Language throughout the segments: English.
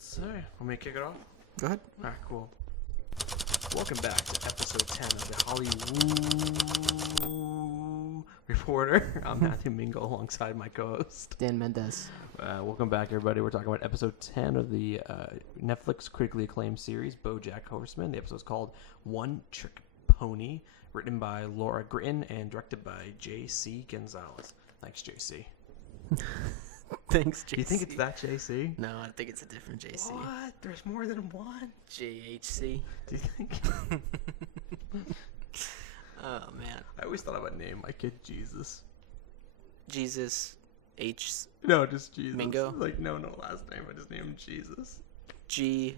So, want me to kick it off? Go ahead. Alright, cool. Welcome back to episode 10 of the Hollywoo Reporter. I'm Matthew Mingle alongside my co-host, Dan Mendez. Welcome back, everybody. We're talking about episode 10 of the Netflix critically acclaimed series, BoJack Horseman. The episode's called One Trick Pony, written by Laura Gritton and directed by J.C. Gonzalez. Thanks, J.C. Thanks, JC. Do you think it's that J.C.? No, I think it's a different JC. What? There's more than one? JHC. Do you think? Oh, man. I always thought I would name my kid Jesus. Jesus H. No, just Jesus. Mingo? Like, no last name. I just named him Jesus. G.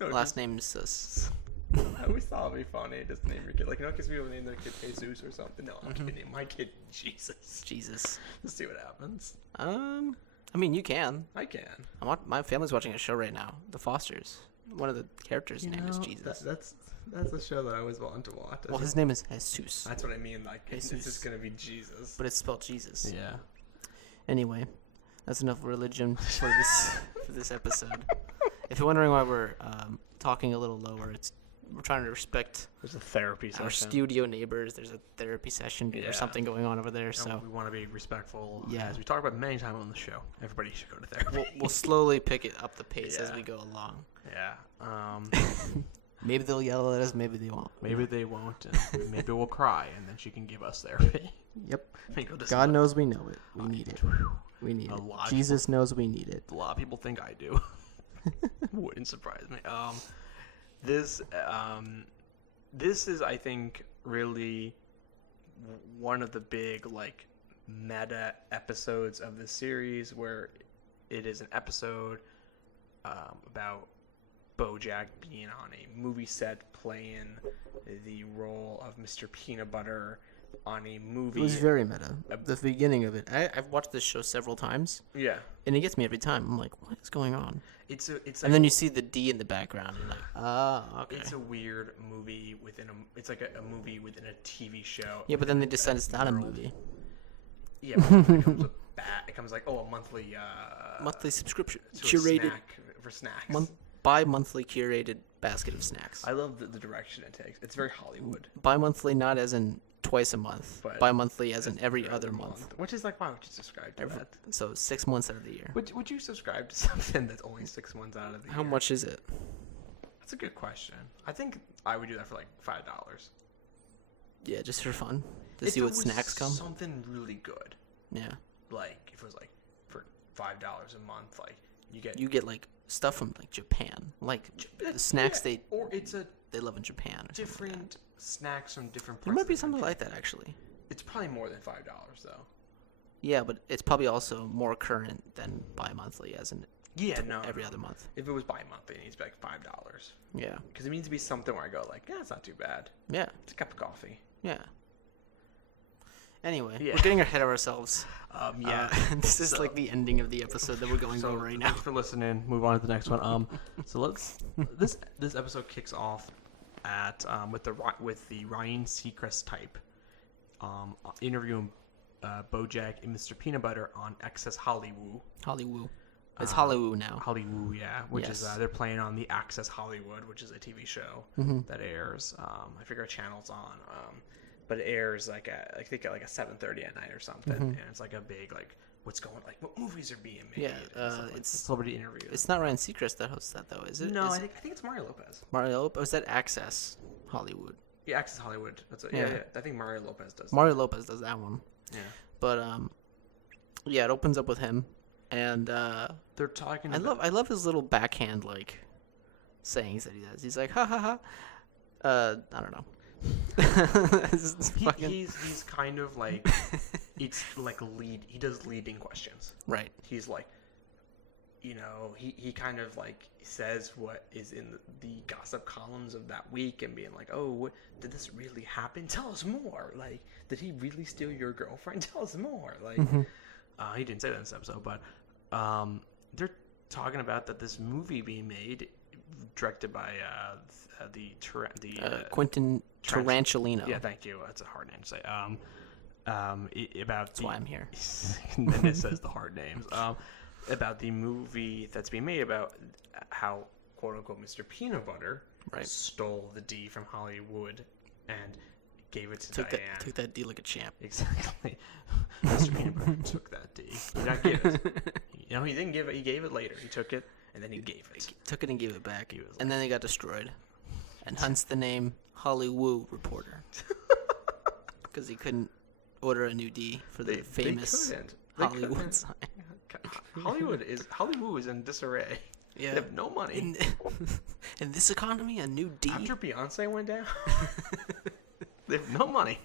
No, Last name Sus. I always thought it'd be funny just to name your kid. Like, because people name their kid Jesus or something. No, I'm gonna name my kid Jesus. Jesus. Just see what happens. I mean, you can. I can. My family's watching a show right now, The Fosters. One of the characters' name is Jesus. That's a show that I always wanted to watch. Well, his name is Jesus. That's what I mean. Like, it's Jesus. just gonna be Jesus. But it's spelled Jesus. Yeah. Anyway, that's enough religion for this episode. If you're wondering why we're talking a little lower, we're trying to respect There's a therapy session. our studio neighbors. There's a therapy session or something going on over there. So we want to be respectful. Yeah. As we talk about many times on the show, everybody should go to therapy. we'll slowly pick it up the pace as Yeah. we go along. Yeah. Maybe they'll yell at us. Maybe they won't. Maybe they won't. And maybe we'll cry, and then she can give us therapy. Yep. This God is knows we know it. We need it. We need A it. lot of Jesus knows we need it. a lot of people think I do. Wouldn't surprise me. This is, I think, really one of the big like meta episodes of the series, where it is an episode about BoJack being on a movie set playing the role of Mr. Peanut Butter on a movie. It was very meta. The beginning of it. I've watched this show several times, Yeah, and it gets me every time. I'm like, what is going on? it's And then you see the D in the background. And like, okay. It's a weird movie within it's like a movie within a TV show. Yeah, but then they decide it's not a movie. Yeah, but it comes with it comes like a monthly Monthly subscription, to a curated, snack for snacks. bi-monthly curated basket of snacks. I love the direction it takes. It's very Hollywood. Bi-monthly, not as in twice a month. But bi-monthly as in every other month. Which is like, why would you subscribe to that? So 6 months out of the year. Would you subscribe to something that's only 6 months out of the year? How much is it? That's a good question. I think I would do that for like $5. Yeah, just for fun. To If see it what was snacks come. Something really good. Yeah. Like if it was like for $5 a month, like you get like stuff from like Japan. Like the snacks they love in Japan. Or different snacks from different there parts. might be something like that actually. It's probably more than $5 though. Yeah, but it's probably also more current than bi-monthly, as in every other month. If it was bi-monthly, it needs to be like $5. Yeah. Because it needs to be something where I go like, yeah, it's not too bad. Yeah. It's a cup of coffee. Yeah. Anyway, Yeah. we're getting ahead of ourselves. This is So- like the ending of the episode that we're going over right now. Thanks for listening. Move on to the next one. So this episode kicks off at with the Ryan Seacrest type interviewing BoJack and Mr. Peanut Butter on Access Hollywoo. Hollywoo. It's Hollywoo now. Hollywoo, yeah, which is Yes. they're playing on the Access Hollywood, which is a TV show that airs. I forget what channel it's on, but it airs I think at like a 7:30 at night or something, and it's like a big like what movies are being made. Yeah, it's celebrity interviews. It's not Ryan Seacrest that hosts that though, is it? No, Is I think it's Mario Lopez. Mario Lopez. Oh, is that Access Hollywood? Yeah, Access Hollywood. That's it. Yeah. Yeah. I think Mario Lopez does. Mario Lopez does that one. Yeah. But yeah, it opens up with him, and They're talking. I love his little backhand like sayings that he does. He's like, ha ha ha. I don't know. He's kind of like it's like he does leading questions. Right. He's like, he kind of like says what is in the gossip columns of that week and being like, oh, did this really happen? Tell us more. Like, did he really steal your girlfriend? Tell us more. Like, he didn't say that in this episode, but they're talking about that this movie being made, directed by Quentin Tarantino. Yeah, thank you. That's a hard name to say. About That's why I'm here. And then it says the hard names. about the movie that's being made about how quote unquote Mr. Peanut Butter stole the D from Hollywood and gave it to Diane. Took that D like a champ. Exactly. Mr. Peanut Butter took that D. He did not give it. He didn't give it. He gave it later. He took it and then he gave it. Took it and gave it back. And then it got destroyed. And hence the name Hollywoo Reporter. Because he couldn't order a new D for the famous Hollywood sign. Hollywoo is in disarray. Yeah. They have no money. In this economy, a new D? After Beyonce went down, they have no money.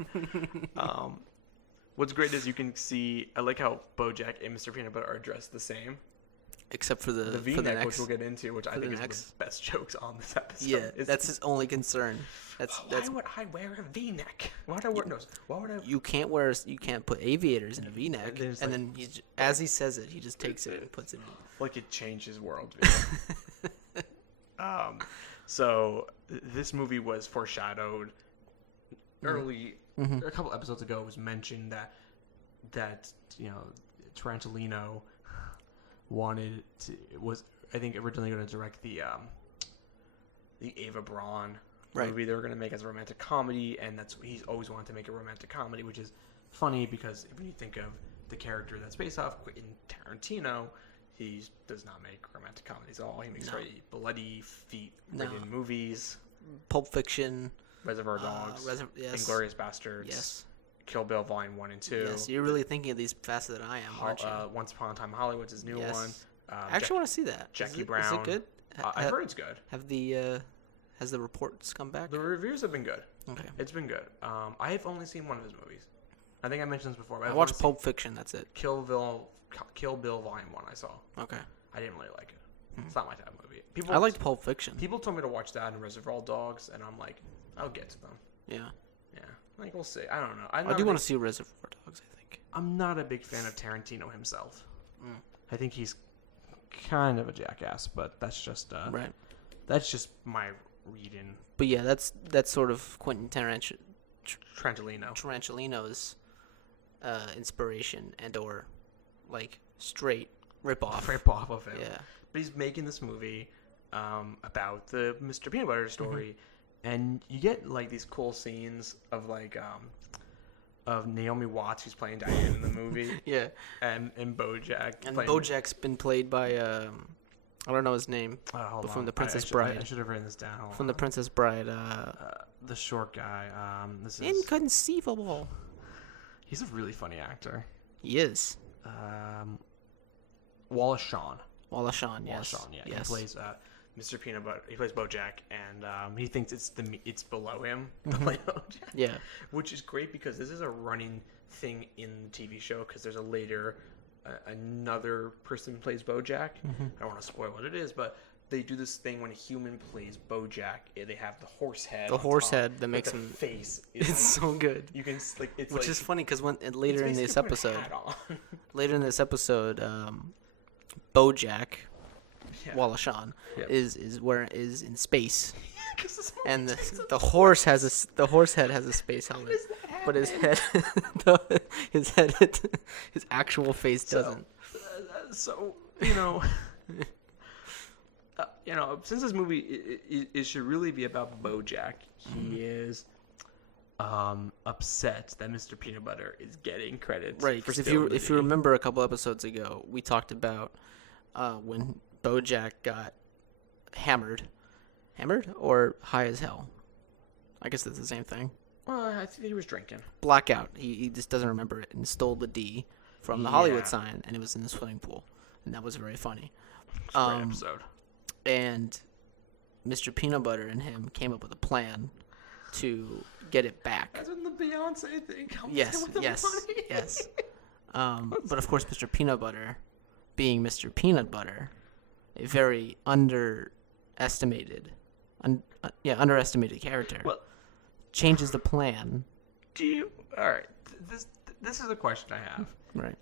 What's great is you can see, I like how BoJack and Mr. Peanut Butter are dressed the same. Except for the V-neck, which we'll get into, which I think is one of the best jokes on this episode. Yeah, that's his only concern. Why would I wear a V-neck? Why would I wear those? Why would I? You can't put aviators in a V-neck, and then as he says it, he just takes it and puts it in. Like it changed his worldview. So this movie was foreshadowed early, a couple episodes ago. It was mentioned that Tarantino was I think originally going to direct the Ava Braun movie they were going to make as a romantic comedy, and he's always wanted to make a romantic comedy, which is funny because when you think of the character that's based off Quentin Tarantino, he does not make romantic comedies at all. He makes very bloody, feet-ridden movies. Pulp Fiction, Reservoir Dogs, Inglourious Bastards. Yes. Kill Bill Volume 1 and 2. Yes, you're really thinking of these faster than I am, aren't you? Once Upon a Time in Hollywood's his new one. I actually want to see that. Jackie Brown. Is it good? I've heard it's good. Has the reports come back? The reviews have been good. Okay. It's been good. I have only seen one of his movies. I think I mentioned this before. But I watched Pulp Fiction, that's it. Kill Bill Volume 1 I saw. Okay. I didn't really like it. It's not my type of movie. I liked Pulp Fiction. People told me to watch that and Reservoir Dogs, and I'm like, I'll get to them. Yeah. Yeah. Like, we'll see. I don't know. I do want to see Reservoir Dogs, I think. I'm not a big fan of Tarantino himself. I think he's kind of a jackass, but that's just right. That's just my reading. But yeah, that's sort of Quentin Tarantino's inspiration and/or like straight rip-off of him. Yeah. But he's making this movie about the Mr. Peanut Butter story, and you get like these cool scenes of like of Naomi Watts, who's playing Diane in the movie. Yeah. And BoJack. And BoJack's been played by I don't know his name. Hold from on. The Princess Bride. I should have written this down. From The Princess Bride. The short guy. This is Inconceivable. He's a really funny actor. He is. Wallace Shawn. Wallace Shawn, yes. Wallace Shawn, yeah. Yes. He plays Mr. Peanut Butter. He plays BoJack, and he thinks it's below him to play BoJack. Yeah. Which is great because this is a running thing in the TV show because there's another person plays BoJack. I don't want to spoil what it is, but they do this thing when a human plays BoJack. They have the horse head. The horse head that makes him face. It's so good. You can like it's which like, is funny because later in this episode, BoJack, Wallace Shawn, is in space, and the horse head has a space helmet, but his head, his actual face doesn't. So since this movie it should really be about BoJack, he is upset that Mr. Peanut Butter is getting credit. Right, because if you remember a couple episodes ago, we talked about when BoJack got hammered or high as hell. I guess that's the same thing. Well, I think he was drinking. Blackout. He just doesn't remember it and stole the D from the Hollywood sign, and it was in the swimming pool, and that was very funny. Great episode. And Mr. Peanut Butter and him came up with a plan to get it back. That's when the Beyonce thing comes yes, in with yes, the money. Yes. But of course, Mr. Peanut Butter, being Mr. Peanut Butter, a very underestimated character, changes the plan. All right. This is a question I have. Right.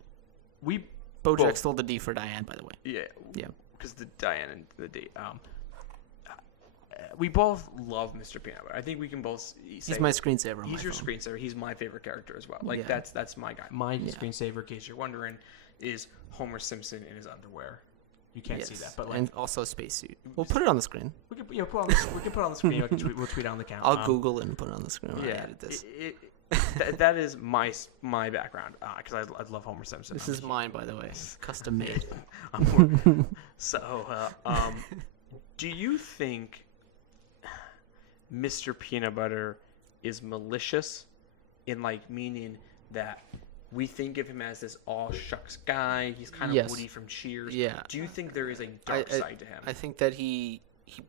BoJack stole the D for Diane, by the way. Yeah. Yeah. Because the Diane and the D. We both love Mr. Peanut Butter. I think we can both say he's my screensaver. He's your screensaver. He's my favorite character as well. Like that's my guy. My screensaver, in case you're wondering, is Homer Simpson in his underwear. You can't see that, but like, and also a spacesuit. We'll put it on the screen. We can put it on the screen. We'll tweet on the account. I'll Google it and put it on the screen when I Yeah, edit this. that is my background because I love Homer Simpson. This is mine, by the way, custom made. So, do you think Mr. Peanut Butter is malicious in like meaning that we think of him as this all shucks guy? He's kind of Woody from Cheers. Yeah. Do you think there is a dark side to him? I think that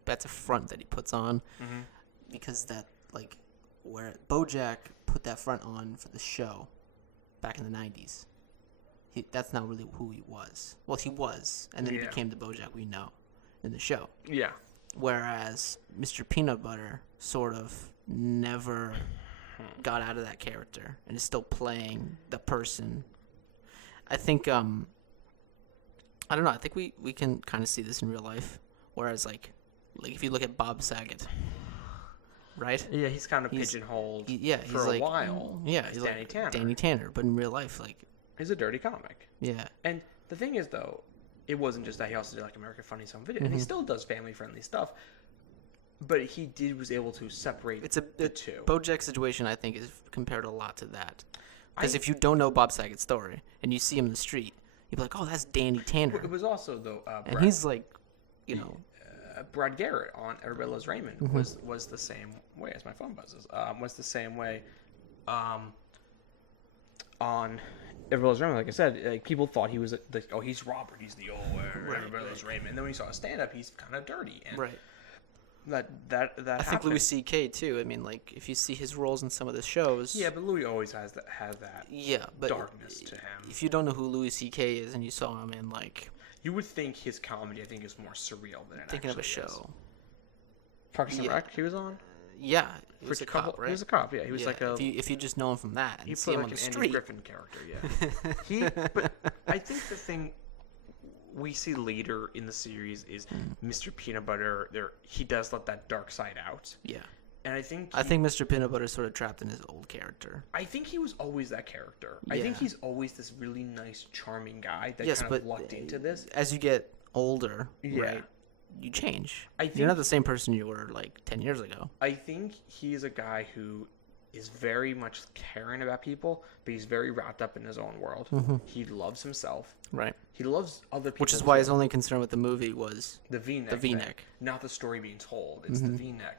that's a front that he puts on because that like where BoJack put that front on for the show back in the 90s. That's not really who he was. Well, he was, and then he became the BoJack we know in the show. Yeah. Whereas Mr. Peanut Butter sort of never got out of that character and is still playing the person. I think I don't know. I think we can kind of see this in real life. Whereas like if you look at Bob Saget, right? Yeah, he's kind of pigeonholed. For a while. Yeah, he's Danny Tanner. Danny Tanner, but in real life, like he's a dirty comic. Yeah. And the thing is, though, it wasn't just that. He also did like American Funny Home Video, and he still does family-friendly stuff. But he was able to separate the two. BoJack's situation, I think, is compared a lot to that. Because if you don't know Bob Saget's story and you see him in the street, you'd be like, "Oh, that's Danny Tanner." It was also though, and he's like, Brad Garrett on Everybody Loves Raymond was the same way as my phone buzzes. Was the same way on Everybody Loves Raymond. Like I said, like people thought he was he's Robert, he's the old Everybody Loves Raymond. And then when you saw a stand up, he's kind of dirty. And That I think Louis C.K. too. I mean, like if you see his roles in some of the shows. Yeah, but Louis always has that but darkness to him. If you don't know who Louis C.K. is and you saw him in like, you would think his comedy, I think, is more surreal than it thinking actually of a show. Parks and Rec, he was on. Yeah, he was a cop, right? He was a cop. Yeah, he was like a. If you just know him from that, and see him on the street. Andy Griffin character. Yeah. But I think the thing we see later in the series is Mr. Peanut Butter. He does let that dark side out. Yeah. And I think Mr. Peanut Butter is sort of trapped in his old character. I think he was always that character. Yeah. I think he's always this really nice, charming guy that kind of lucked into this. As you get older, right, you change. You're not the same person you were like 10 years ago. I think he's a guy who is very much caring about people, but he's very wrapped up in his own world. He loves himself. Right. He loves other people. Which is why his only concern with the movie was the V-neck. The V-neck. Not the story being told. It's the V-neck.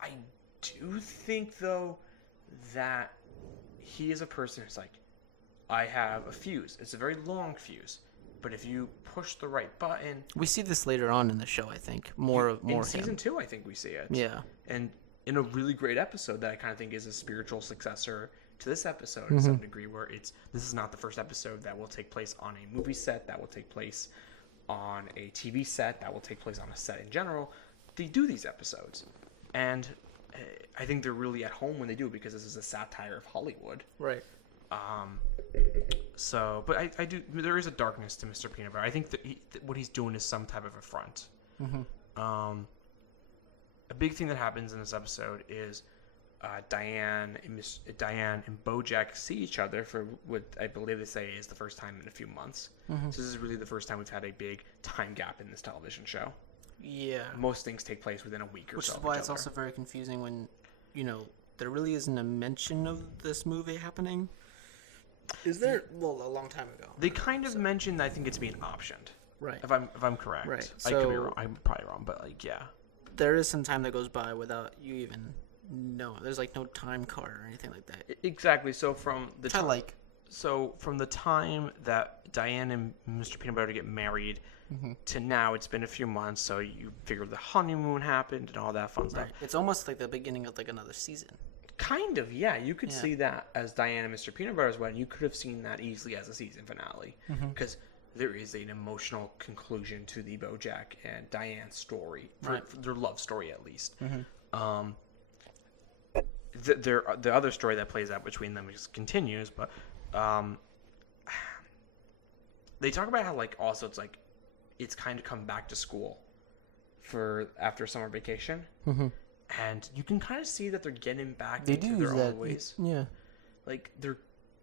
I do think, though, that he is a person who's like, I have a fuse. It's a very long fuse. But if you push the right button... We see this later on in the show, I think. More in season 2, I think we see it. Yeah. And in a really great episode that I kind of think is a spiritual successor to this episode in some degree, where this is not the first episode that will take place on a movie set, that will take place on a TV set, that will take place on a set in general. They do these episodes. And I think they're really at home when they do it because this is a satire of Hollywood. Right. But I do. There is a darkness to Mr. Peanut Butter. I think that what he's doing is some type of affront. A big thing that happens in this episode is Diane and BoJack see each other for what I believe they say is the first time in a few months. So this is really the first time we've had a big time gap in this television show. Yeah. Most things take place within a week or so. Which is why it's also very confusing when, there really isn't a mention of this movie happening. Is there? Well, a long time ago. They kind of mentioned, I think it's being optioned. Right. If I'm correct. Right. I could be wrong. I'm probably wrong, but yeah. There is some time that goes by without you even knowing. There's like no time card or anything like that. Exactly. So from the from the time that Diane and Mr. Peanut Butter get married to now, it's been a few months. So you figure the honeymoon happened and all that fun stuff. It's almost like the beginning of like another season. Kind of, yeah. You could see that as Diane and Mr. Peanut Butter's wedding. You could have seen that easily as a season finale because there is an emotional conclusion to the BoJack and Diane story, for their love story at least. The other story that plays out between them just continues, but they talk about how like also it's kind of come back to school for after summer vacation. And you can kind of see that they're getting back into their own ways. Yeah. Like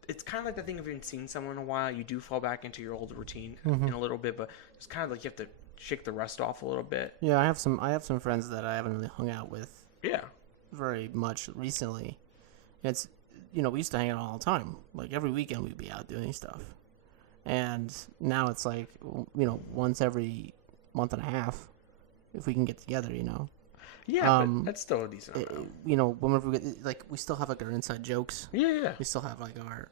it's kind of like the thing if you haven't seen someone in a while, you do fall back into your old routine in a little bit, but it's kind of like you have to shake the rust off a little bit. Yeah, I have some friends that I haven't really hung out with. Yeah. Very much recently. It's we used to hang out all the time. Like every weekend we'd be out doing stuff. And now it's like once every month and a half if we can get together, Yeah, but that's still a decent amount. Whenever we get, like, we still have like our inside jokes. Yeah. We still have like our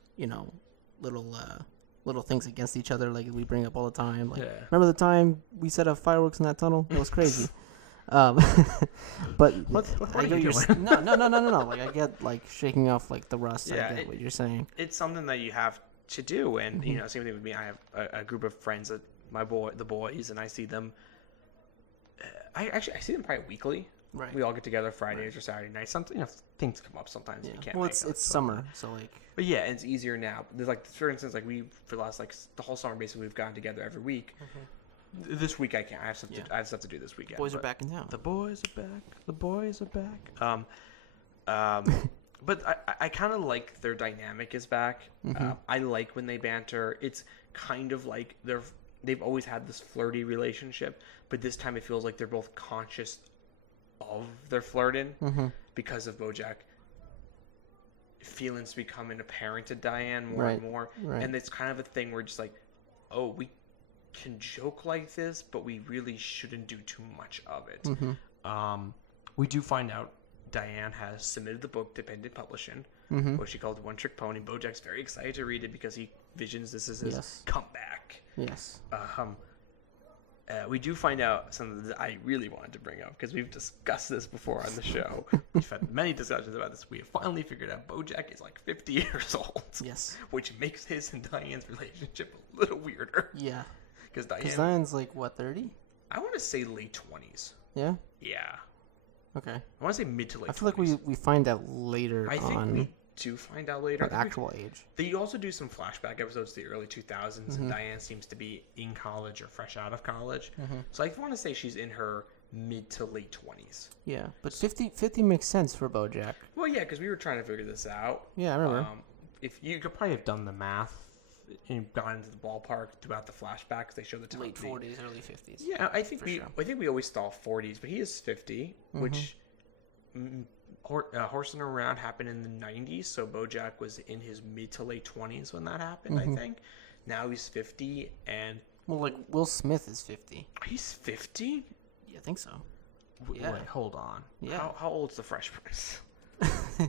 little things against each other, like we bring up all the time. Like, remember the time we set up fireworks in that tunnel? It was crazy. But what I get no. Like I get like shaking off like the rust. Yeah, I get what you're saying. It's something that you have to do, and same thing with me. I have a group of friends that the boys, and I see them. I see them probably weekly. Right. We all get together Fridays or Saturday nights. Something things come up sometimes. Yeah. You can't. Well, it's summer, so like. But yeah, it's easier now. There's like, for instance, like for the last the whole summer basically we've gotten together every week. This week I can't. I have stuff to do this weekend. Boys are back in town. The boys are back. The boys are back. But I kind of like their dynamic is back. I like when they banter. It's kind of like they've always had this flirty relationship, but this time it feels like they're both conscious of their flirting because of BoJack. Feelings becoming apparent to Diane more and more, and it's kind of a thing where just like, oh, we can joke like this, but we really shouldn't do too much of it. We do find out Diane has submitted the book to Pendant Publishing, what she called One Trick Pony. BoJack's very excited to read it because he visions this as his comeback. Yes. We do find out something that I really wanted to bring up because we've discussed this before on the show. We've had many discussions about this. We have finally figured out BoJack is like 50 years old. Yes. Which makes his and Diane's relationship a little weirder. Yeah. Because Diane's like, what, 30? I want to say late 20s. Yeah? Yeah. Okay. I want to say mid to late 20s. I feel like we find out later I think we do find out later. Actual age. They also do some flashback episodes to the early 2000s, and Diane seems to be in college or fresh out of college. So I want to say she's in her mid to late 20s. Yeah, but 50 makes sense for BoJack. Well, yeah, because we were trying to figure this out. Yeah, I remember. If you could probably have done the math and gone into the ballpark throughout the flashbacks, they show the time. Late 40s, early 50s. Yeah, I think we always thought 40s, but he is 50, which Horsing Around happened in the 90s, so BoJack was in his mid to late 20s when that happened, I think. Now he's 50, and... Well, like, Will Smith is 50. He's 50? Yeah, I think so. Wait, hold on. Yeah. How old's the Fresh Prince?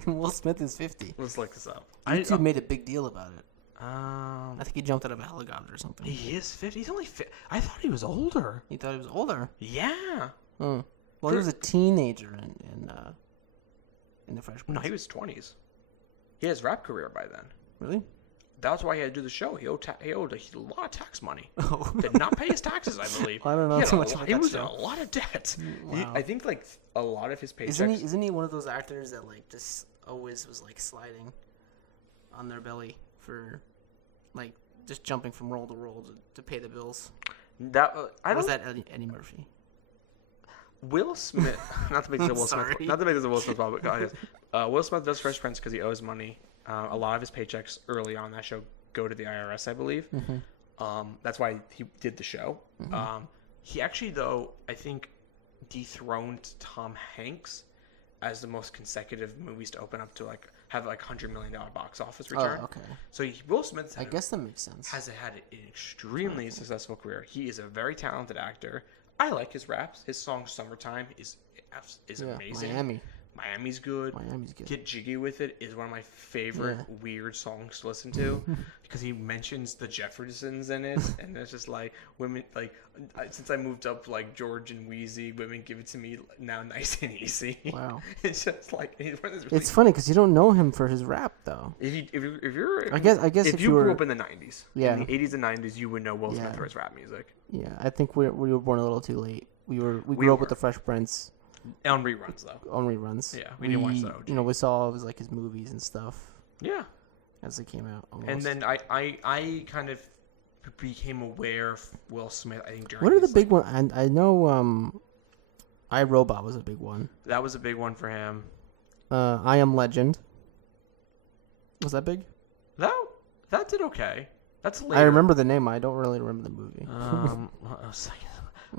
Will Smith is 50. Let's look this up. YouTube made a big deal about it. I think he jumped out of a helicopter or something. He is 50? He's only 50. I thought he was older. You thought he was older? Yeah. Well, he was a teenager in the Fresh Prince. No, he was 20s. He has rap career by then. Really? That's why he had to do the show. He owed a lot of tax money. Did not pay his taxes, I believe. I don't know too much about that. He was in a lot of debt. Wow. I think like a lot of his paychecks. Isn't he one of those actors that like just always was like sliding on their belly for like just jumping from role to role to pay the bills? Was that Eddie Murphy? Will Smith, not to make this a Will Smith problem, but Will Smith does Fresh Prince because he owes money. A lot of his paychecks early on that show go to the IRS, I believe. That's why he did the show. He actually, though, I think dethroned Tom Hanks as the most consecutive movies to open up to have $100 million box office return. Oh, okay. So Will Smith, I guess that makes sense. Has had an extremely successful career. He is a very talented actor. I like his raps. His song "Summertime" is amazing. Miami's good. Get Jiggy With It is one of my favorite weird songs to listen to because he mentions the Jeffersons in it, and it's just like women since I moved up like George and Wheezy, women give it to me now nice and easy. Wow, it's just like it's funny because you don't know him for his rap though. If you grew up in the 90s, in the 80s and 90s, you would know Will Smith for his rap music. Yeah, I think we were born a little too late. We grew up with the Fresh Prince. On reruns, though. On reruns. Yeah, we didn't watch the OG. We saw his movies and stuff. Yeah. As they came out. Almost. And then I kind of became aware of Will Smith, I think, during What are the big ones? And I know iRobot was a big one. That was a big one for him. I Am Legend. Was that big? No. That did okay. That's later. I remember the name. I don't really remember the movie.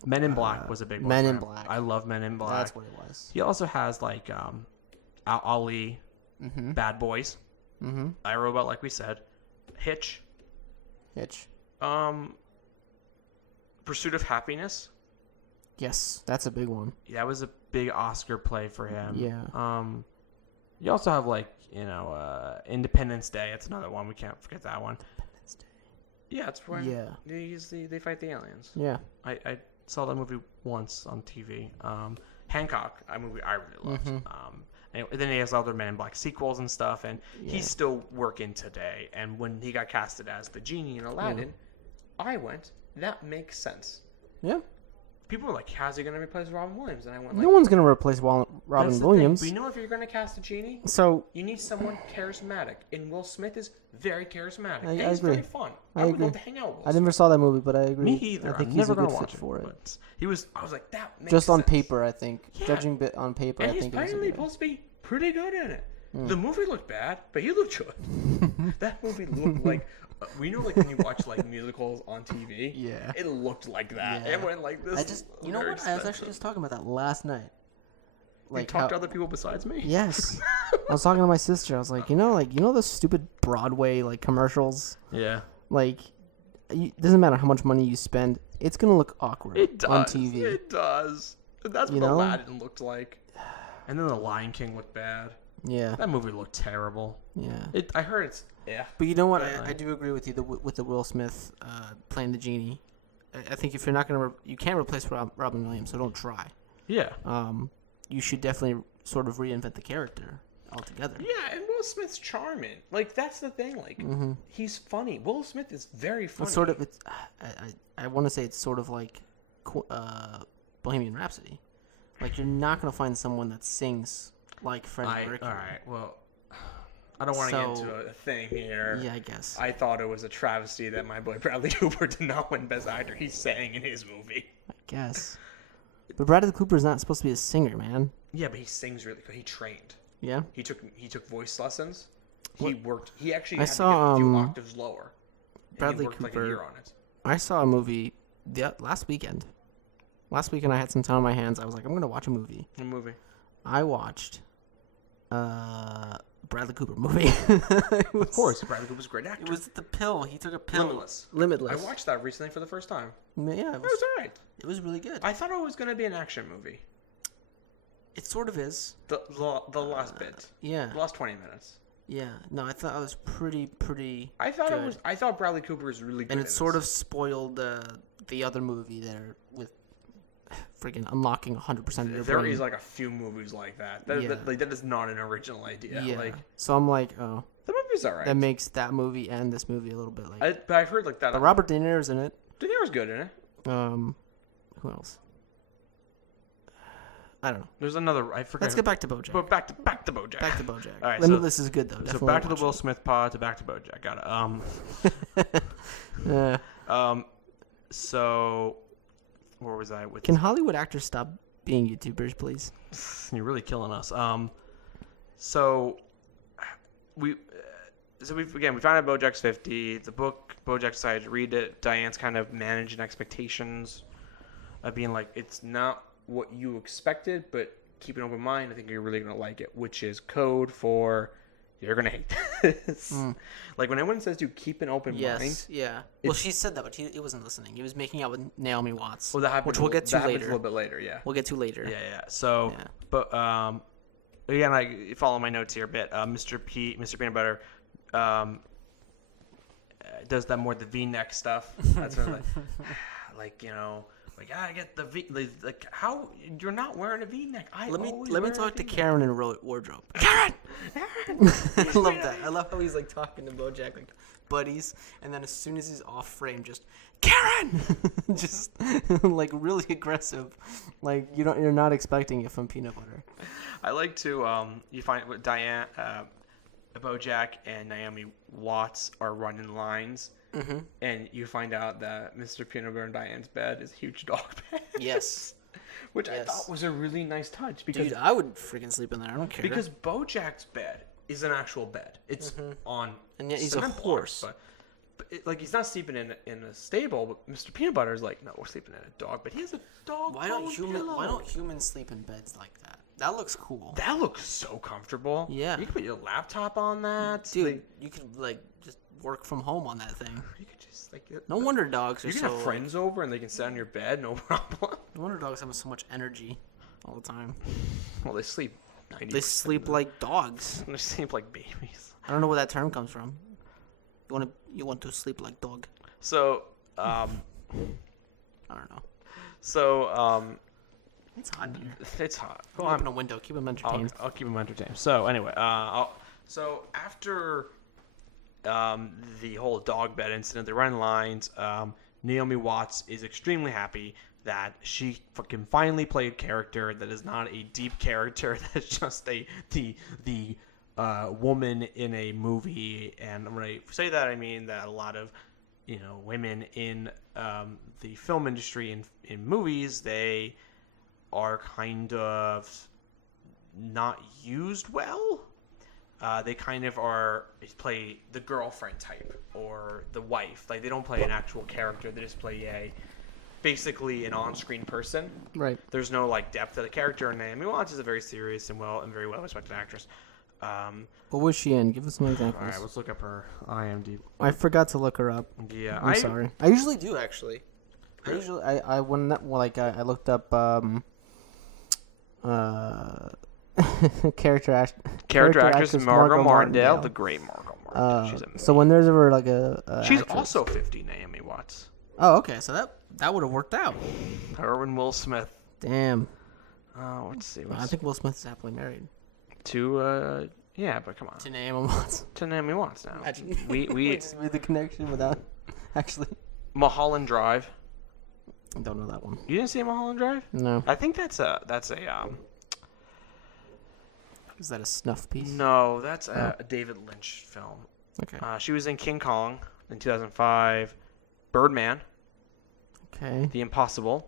Men in Black was a big one. Men in Black. I love Men in Black. That's what it was. He also has like Ali, Bad Boys, I Robot, like we said, Hitch, Pursuit of Happiness. Yes, that's a big one. That was a big Oscar play for him. Yeah. You also have like Independence Day. That's another one. We can't forget that one. Independence Day. Yeah, it's when they fight the aliens. Yeah. I saw that movie once on TV. Hancock, a movie I really loved. And then he has other Men in Black sequels and stuff, and he's still working today. And when he got casted as the genie in Aladdin, I went, that makes sense. Yeah. People were like, how's he going to replace Robin Williams? And I went like, no one's going to replace Robin Williams. But you know, if you're going to cast a genie, so you need someone charismatic. And Will Smith is very charismatic. I He's agree. very fun. I would love to hang out with Will Smith. I never saw that movie, but I agree. Me either. I think I'm he's never a good gonna fit watch it for it. But I was like, that makes Just on sense. paper, I think. Yeah. Judging on paper, And I he's think it was finally good. supposed to be pretty good in it. The movie looked bad, but he looked good. That movie looked like we know, like when you watch like musicals on TV. Yeah. It looked like that. Yeah. It went like this. You know what? I was actually just talking about that last night. Like, you talked to other people besides me. Yes. I was talking to my sister. I was like, you know those stupid Broadway like commercials. Yeah. Like, it doesn't matter how much money you spend, it's gonna look awkward on TV. It does. That's what Aladdin looked like. And then The Lion King looked bad. Yeah. That movie looked terrible. Yeah. I heard it's But you know what? I do agree with you with the Will Smith playing the genie. I think if you're not gonna, you can't replace Robin Williams, so don't try. Yeah. You should definitely sort of reinvent the character altogether. Yeah, and Will Smith's charming. Like, that's the thing. Like, he's funny. Will Smith is very funny. It's sort of. I want to say it's sort of like Bohemian Rhapsody. Like, you're not gonna find someone that sings like Freddie Mercury. All right. Well, I don't want to get into a thing here. Yeah, I guess. I thought it was a travesty that my boy Bradley Cooper did not win Best Actor. He sang in his movie. I guess. But Bradley Cooper's not supposed to be a singer, man. Yeah, but he sings really good. He trained. Yeah. He took voice lessons. He worked. He actually I had saw, to get a few octaves lower. Bradley he worked Cooper. like a year on it. I saw a movie last weekend. Last weekend I had some time on my hands. I was like, I'm gonna watch a movie. What movie? I watched Bradley Cooper movie. Of course, Bradley Cooper's a great actor. It was the pill. He took a pill. Limitless. I watched that recently for the first time. Yeah, It was alright. It was really good. I thought it was going to be an action movie. It sort of is. The last bit. Yeah. The last 20 minutes. Yeah. No, I thought it was pretty. I thought good. it was. I thought Bradley Cooper was really good. And it sort of spoiled the other movie there with freaking unlocking 100% of your brain. There is like a few movies like that. That is not an original idea. Yeah. Like, so I'm like, oh. the movie's alright. That makes that movie and this movie a little bit like. But I've heard like that. But Robert De Niro's in it. De Niro's good in it. Who else? I don't know. There's another. I forget. Let's get back to BoJack. But back to BoJack. Back to BoJack. All right. Limitless is good though. So Definitely back to the watch Will it. Smith pod to back to BoJack. Got it. Yeah. So where was I with? Can Hollywood actors stop being YouTubers, please? You're really killing us. So we found out BoJack's 50. The book, BoJack decided to read it. Diane's kind of managing expectations of being like, it's not what you expected, but keep an open mind. I think you're really gonna like it, which is code for you're gonna hate this. Like when anyone says to keep an open mind. Yeah. Well, she said that, but he wasn't listening. He was making out with Naomi Watts. Well, that happened. Which we'll get to later. A little bit later. Yeah. We'll get to later. Yeah. So, but again, I follow my notes here a bit. Mr. Peanut Butter, does that more the V-neck stuff. That's sort of like I get the V. Like how you're not wearing a V-neck. Let me talk to Karen in a wardrobe. Karen. I love that. I love how he's like talking to BoJack like buddies, and then as soon as he's off frame, just Karen, just like really aggressive. Like you're not expecting it from Peanut Butter. I like to you find with Diane, BoJack and Naomi Watts are running lines. Mm-hmm. And you find out that Mr. Peanut Butter and Diane's bed is a huge dog bed. Yes. Which I thought was a really nice touch. Because, dude, I would freaking sleep in there. I don't care. Because BoJack's bed is an actual bed. It's on And yet he's a cement blocks, horse. but like he's not sleeping in a stable. But Mr. Peanut Butter is like, no, we're sleeping in a dog. But he has a dog. Why don't humans sleep in beds like that? That looks cool. That looks so comfortable. Yeah. You can put your laptop on that, dude. You could like just work from home on that thing. You could just like. No wonder dogs are you can have friends over and they can sit on your bed, no problem. No wonder dogs have so much energy all the time. Well, they sleep. They sleep like dogs. They sleep like babies. I don't know where that term comes from. You want to sleep like dog. So, I don't know. So, it's hot in here. It's hot. Go open a window. Keep them entertained. I'll keep them entertained. So anyway, so after the whole dog bed incident, they run lines. Naomi Watts is extremely happy that she fucking finally played a character that is not a deep character. That's just the woman in a movie. And when I say that, I mean that a lot of women in the film industry in movies, they are kind of not used well. They kind of play the girlfriend type or the wife. Like they don't play an actual character. They just play basically an on-screen person. Right. There's no like depth to the character. And Naomi Watts is a very serious and very well respected actress. What was she in? Give us some examples. All right, let's look up her IMDb. I forgot to look her up. Yeah, I'm sorry. I usually do actually. I looked up character actress Margot Martindale, the great Margot Martindale. She's amazing. So when there's ever like a she's actress. also 50, Naomi Watts. Oh, okay. So that would have worked out. Her and Will Smith. Damn. Let's see. I think Will Smith is happily married. To yeah, but come on. To Naomi Watts. To Naomi Watts now. Imagine. We just made the connection without actually. Mulholland Drive. I don't know that one. You didn't see Mulholland Drive? No. I think that's a Is that a snuff piece? No, that's a David Lynch film. Okay. She was in King Kong in 2005, Birdman, Okay. The Impossible.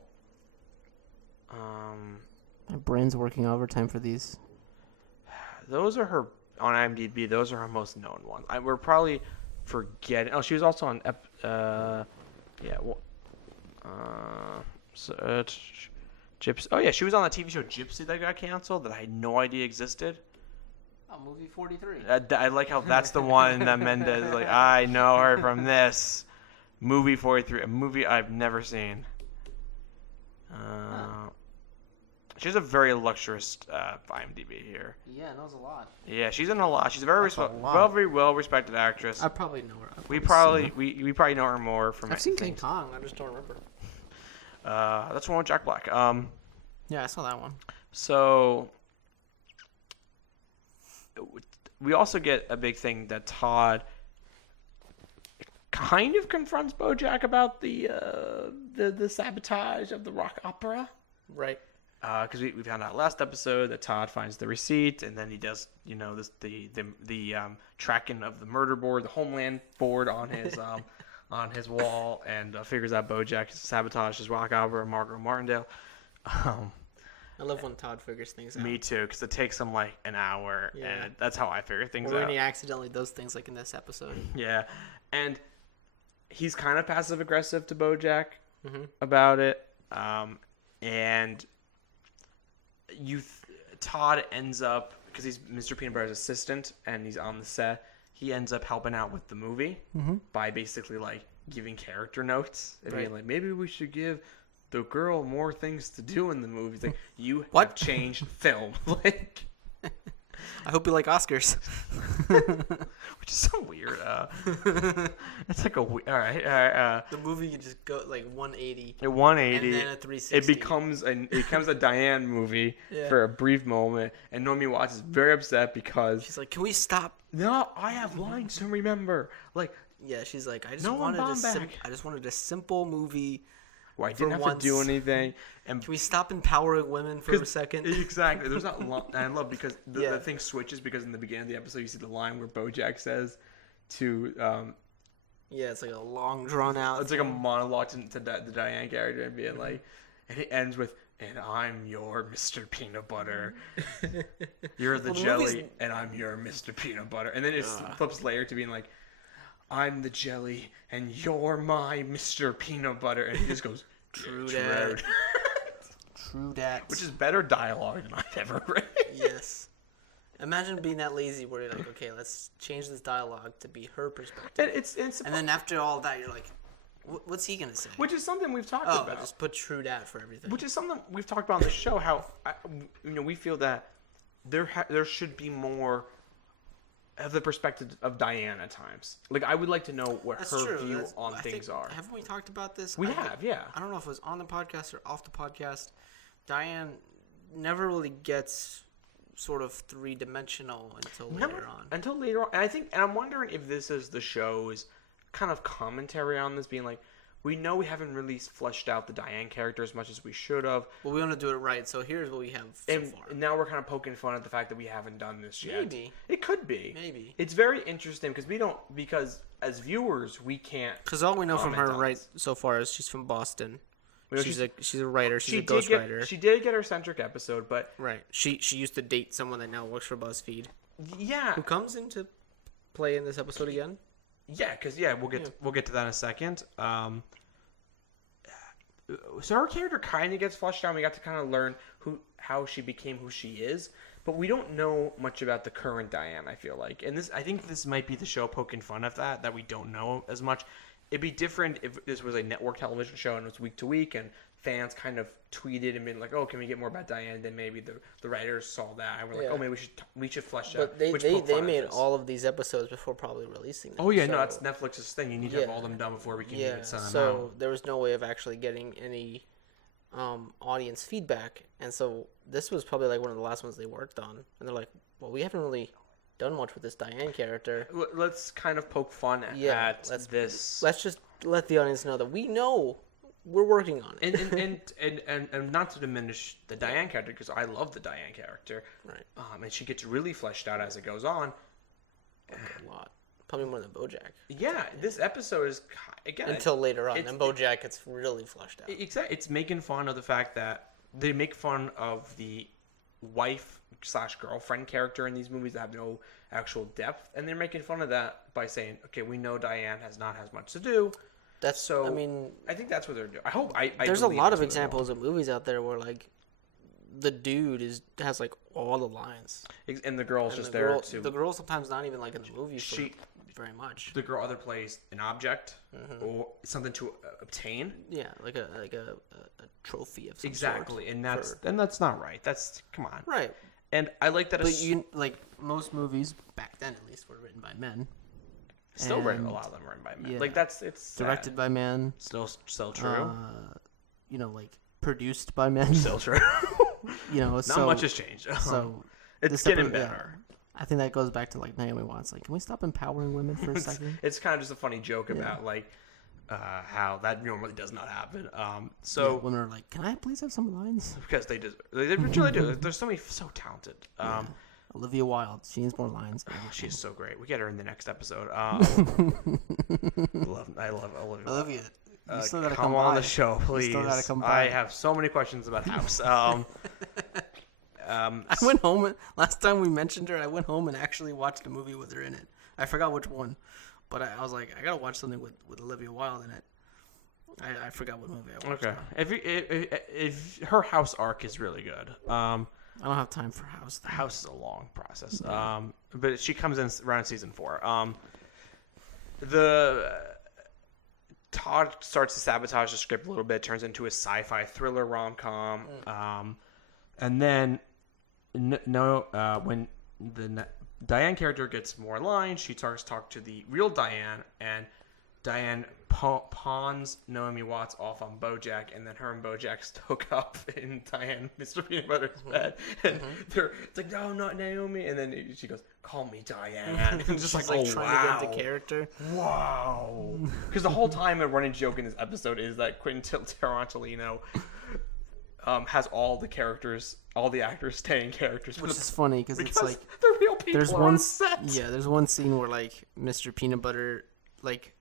My brain's working overtime for these. Those are her on IMDb. Those are her most known ones. We're probably forgetting. Oh, she was also on Gypsy. Oh yeah, she was on the TV show Gypsy that got canceled that I had no idea existed. Oh, movie 43. I like how that's the one that Mendez is like, I know her from this movie 43, a movie I've never seen. She has a very luxurious IMDb here. Yeah, knows a lot. Yeah, she's in a lot. She's a very well respected actress. I probably know her. We probably know her more from. I've seen King Kong. I just don't remember. That's one with Jack Black. Yeah, I saw that one. So we also get a big thing that Todd kind of confronts BoJack about the sabotage of the rock opera. Right. Because we found out last episode that Todd finds the receipt, and then he does, the tracking of the murder board, the Homeland board on his on his wall, and figures out BoJack sabotaged his rock opera, Margot Martindale. I love when Todd figures things out. Me too, because it takes him like an hour, and that's how I figure things or out. when he accidentally does things like in this episode. Yeah, and he's kind of passive aggressive to BoJack about it, and Todd ends up, because he's Mr. Peanut Butter's assistant and he's on the set, he ends up helping out with the movie by basically like giving character notes and being like, maybe we should give the girl more things to do in the movie. He's like, you have changed film. Like, I hope you like Oscars. Which is so weird. It's like all right. The movie can just go like 180. At 180, and then a 360. It becomes a Diane movie for a brief moment, and Naomi Watts is very upset because she's like, "Can we stop?" No, I have lines to remember. Like, yeah, she's like, I just wanted a simple movie. Where I didn't have to do anything. And can we stop empowering women for a second? Exactly. There's not long, and I love because the thing switches because in the beginning of the episode you see the line where BoJack says to it's like a long drawn out. It's like a monologue to the Diane character and being like, and it ends with and I'm your Mr. Peanut Butter. You're the Well, the jelly, movie's- and I'm your Mr. Peanut Butter. And then it flips later to being like, I'm the jelly, and you're my Mr. Peanut Butter. And he just goes, True "Yeah, dat." true." True that. Which is better dialogue than I've ever read. Yes. Imagine being that lazy where you're like, okay, let's change this dialogue to be her perspective. And it's And then after all that, you're like, what's he going to say? which is something we've talked Oh, about. just put true dat for everything. Which is something we've talked about on the show. How we feel that there should be more of the perspective of Diane at times. Like I would like to know what That's her true. view That's- on I things think, are. Haven't we talked about this? We have, yeah. I don't know if it was on the podcast or off the podcast. Diane never really gets sort of three-dimensional until later on. Until later on. And I'm wondering if this is the show's kind of commentary on this, being like, we know we haven't really fleshed out the Diane character as much as we should have. Well, we want to do it right, so here's what we have so far. And now we're kind of poking fun at the fact that we haven't done this yet. Maybe. It could be. Maybe. It's very interesting because as viewers, we can't. Because all we know from her comment on right this. so far is she's from Boston. You know, She's a writer. She's a ghostwriter. She did get her centric episode, but Right. She used to date someone that now works for BuzzFeed. yeah, Who comes into play in this episode again? because we'll get to that in a second. So her character kind of gets fleshed out. We got to kind of learn how she became who she is, but we don't know much about the current Diane. I feel like, and I think this might be the show poking fun at that we don't know as much. It'd be different if this was a network television show and it was week to week, and fans kind of tweeted and been like, "Oh, can we get more about Diane?" Then maybe the writers saw that and were like, Yeah. "Oh, maybe we should flesh But out." they poke fun at made this. all of these episodes before probably releasing them. Oh yeah, so, no, that's Netflix's thing. You need to have Yeah. all them done before we can yeah. even send them So out. there was no way of actually getting any audience feedback, and so this was probably like one of the last ones they worked on. And they're like, "Well, we haven't really done much with this Diane character. Let's kind of poke fun at this. Let's just let the audience know that we know we're working on it." and not to diminish the Diane character, because I love the Diane character, Right. and she gets really fleshed out as it goes on. A lot, probably more than BoJack. Yeah, this episode is again Until later on, it's- then BoJack gets really flushed out. it's making fun of the fact that they make fun of the wife/girlfriend character in these movies that have no actual depth, and they're making fun of that by saying, "Okay, we know Diane has not as much to do." That's So I mean, I think that's what they're doing. I hope. there's a believe lot of that's what they're examples of movies out there where like the dude has like all the lines, doing. And the girl's and just the there girl, to. the girl sometimes not even like in the movie She- for very much. The girl either plays an object or something to obtain. Yeah, like a trophy of some Exactly, sort and that's for- not right. That's come on. right. And I like that. But you like most movies back then, at least, were written by men, still written, a and- lot of them written by men. yeah. Like it's sad. directed by men. Still true. Like produced by men. Still true. Not Not much has changed. So It's this getting episode- yeah. better. I think that goes back to like Naomi Watts. Like, can we stop empowering women for a second? It's kind of just a funny joke about like how that normally does not happen. So Yeah, women are like, can I please have some lines? because they truly do. There's so many so talented. Olivia Wilde, she needs more lines. She's so great. We get her in the next episode. I love Olivia. Olivia, you still gotta come come on by. the show, You please. still gotta come I by. have so many questions about House. I went home last time we mentioned her. I went home and actually watched a movie with her in it. I forgot which one, but I was like, I gotta watch something with Olivia Wilde in it. I forgot what movie I watched. Okay, if her House arc is really good. I don't have time for House. The House is a long process. But she comes in around season 4. Todd starts to sabotage the script a little bit, turns into a sci-fi thriller rom-com, and then when the Diane character gets more lines, she starts to talk to the real Diane, and Diane pawns Naomi Watts off on BoJack, and then her and BoJack hook up in Diane, Mr. Peanut Butter's bed, and it's like, no, not Naomi, and then she goes, call me Diane, and just like, oh trying wow, to get into character. wow, because the whole time a running joke in this episode is that Quentin Tarantino has all the characters, all the actors staying characters, Which is funny because it's like the real people there's are one on set. there's one scene where like Mr. Peanut Butter like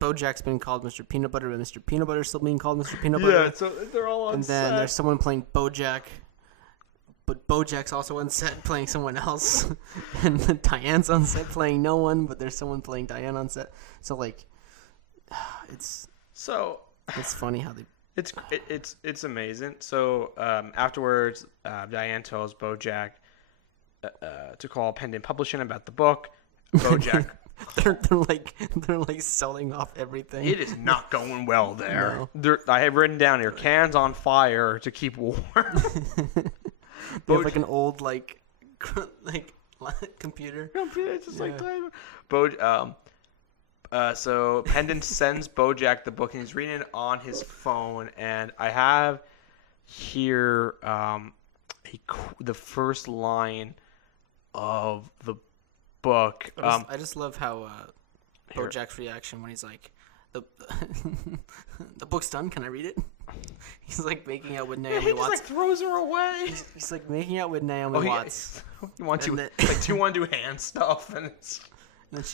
BoJack's being called Mr. Peanut Butter, and Mr. Peanut Butter's still being called Mr. Peanut Butter. Yeah, so they're all on and then set. there's someone playing BoJack, but BoJack's also on set playing someone else, and then Diane's on set playing no one, but there's someone playing Diane on set. So like, it's funny how they. It's amazing. So afterwards, Diane tells BoJack to call Pendant Publishing about the book. BoJack. they're like selling off everything. It is not going well there. No. I have written down here, cans on fire to keep warm. They have like an old like computer. It's just like so Pendant sends BoJack the book and he's reading it on his phone, and I have here the first line of the book. I just love how BoJack's reaction when he's like, the book's done. Can I read it? He's like making out with Naomi Watts. He just like throws her away. He's like making out with Naomi Watts. You want to like you want to do hand stuff, and it's. And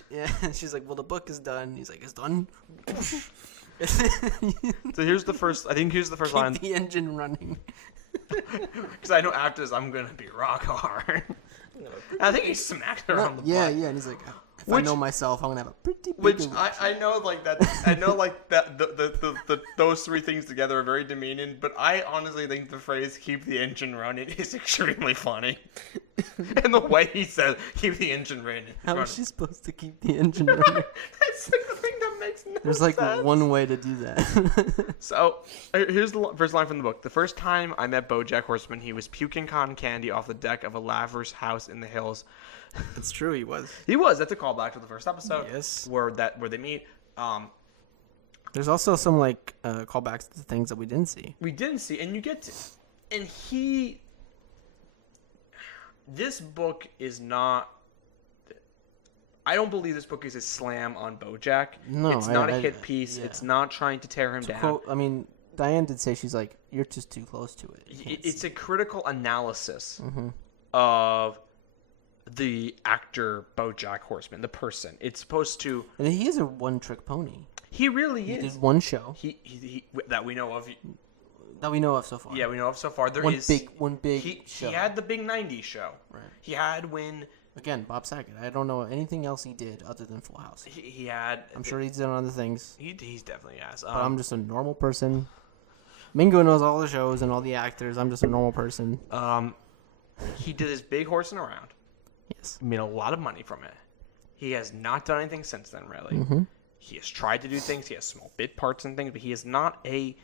then she's like, well, the book is done. He's like, it's done. So here's the first line. Keep the engine running. Because I know after this I'm gonna be rock hard. I think he smacked her on the butt. Yeah, and he's like, if I know myself, I'm gonna have a pretty big. Which I know like that. I know like that the those three things together are very demeaning. But I honestly think the phrase "keep the engine running" is extremely funny, and the way he says "keep the engine running." How is she supposed to keep the engine running? That's like the thing that makes no sense. There's like one way to do that. So here's the first line from the book. The first time I met BoJack Horseman, he was puking cotton candy off the deck of a lavish house in the hills. It's true, he was. He was. That's a callback to the first episode. Yes. Where they meet. There's also some like callbacks to things that we didn't see. We didn't see, and you get to, and this book is not. I don't believe this book is a slam on BoJack. No, it's not a hit piece. Yeah. It's not trying to tear him down. Quote, I mean, Diane did say she's like, you're just too close to it. It's a critical analysis of the actor BoJack Horseman, the person. It's supposed to. And he is a one-trick pony. He really is. He did one show. He that we know of. That we know of so far. Yeah, we know of so far. There one is big show. He had the big '90s show. Right. He had when. Again, Bob Saget. I don't know anything else he did other than Full House. He had. I'm sure he's done other things. He's definitely has. But I'm just a normal person. Mingo knows all the shows and all the actors. I'm just a normal person. He did his big horsing around. Yes. Made a lot of money from it. He has not done anything since then, really. He has tried to do things. He has small bit parts and things, but he is not a.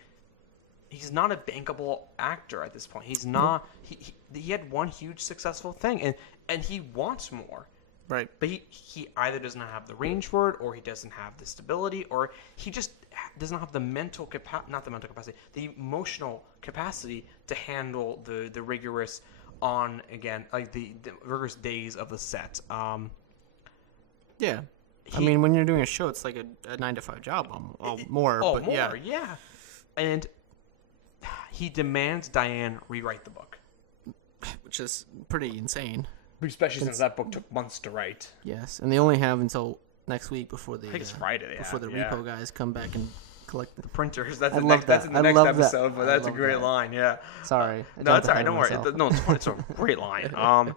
He's not a bankable actor at this point. He's not. He had one huge successful thing, and he wants more. Right. But he either does not have the range for it, or he doesn't have the stability, or he just doesn't have the mental the emotional capacity to handle the rigorous the rigorous days of the set. Yeah. I mean, when you're doing a show, it's like a 9-to-5 job, more. Yeah. And he demands Diane rewrite the book, which is pretty insane. Especially since that book took months to write. Yes, and they only have until next week before the. I think it's Friday. Before the repo guys come back and collect the printers. That's in the next episode, but that's a great line. Yeah. Sorry. No, that's all right. Don't worry. No, it's a great line.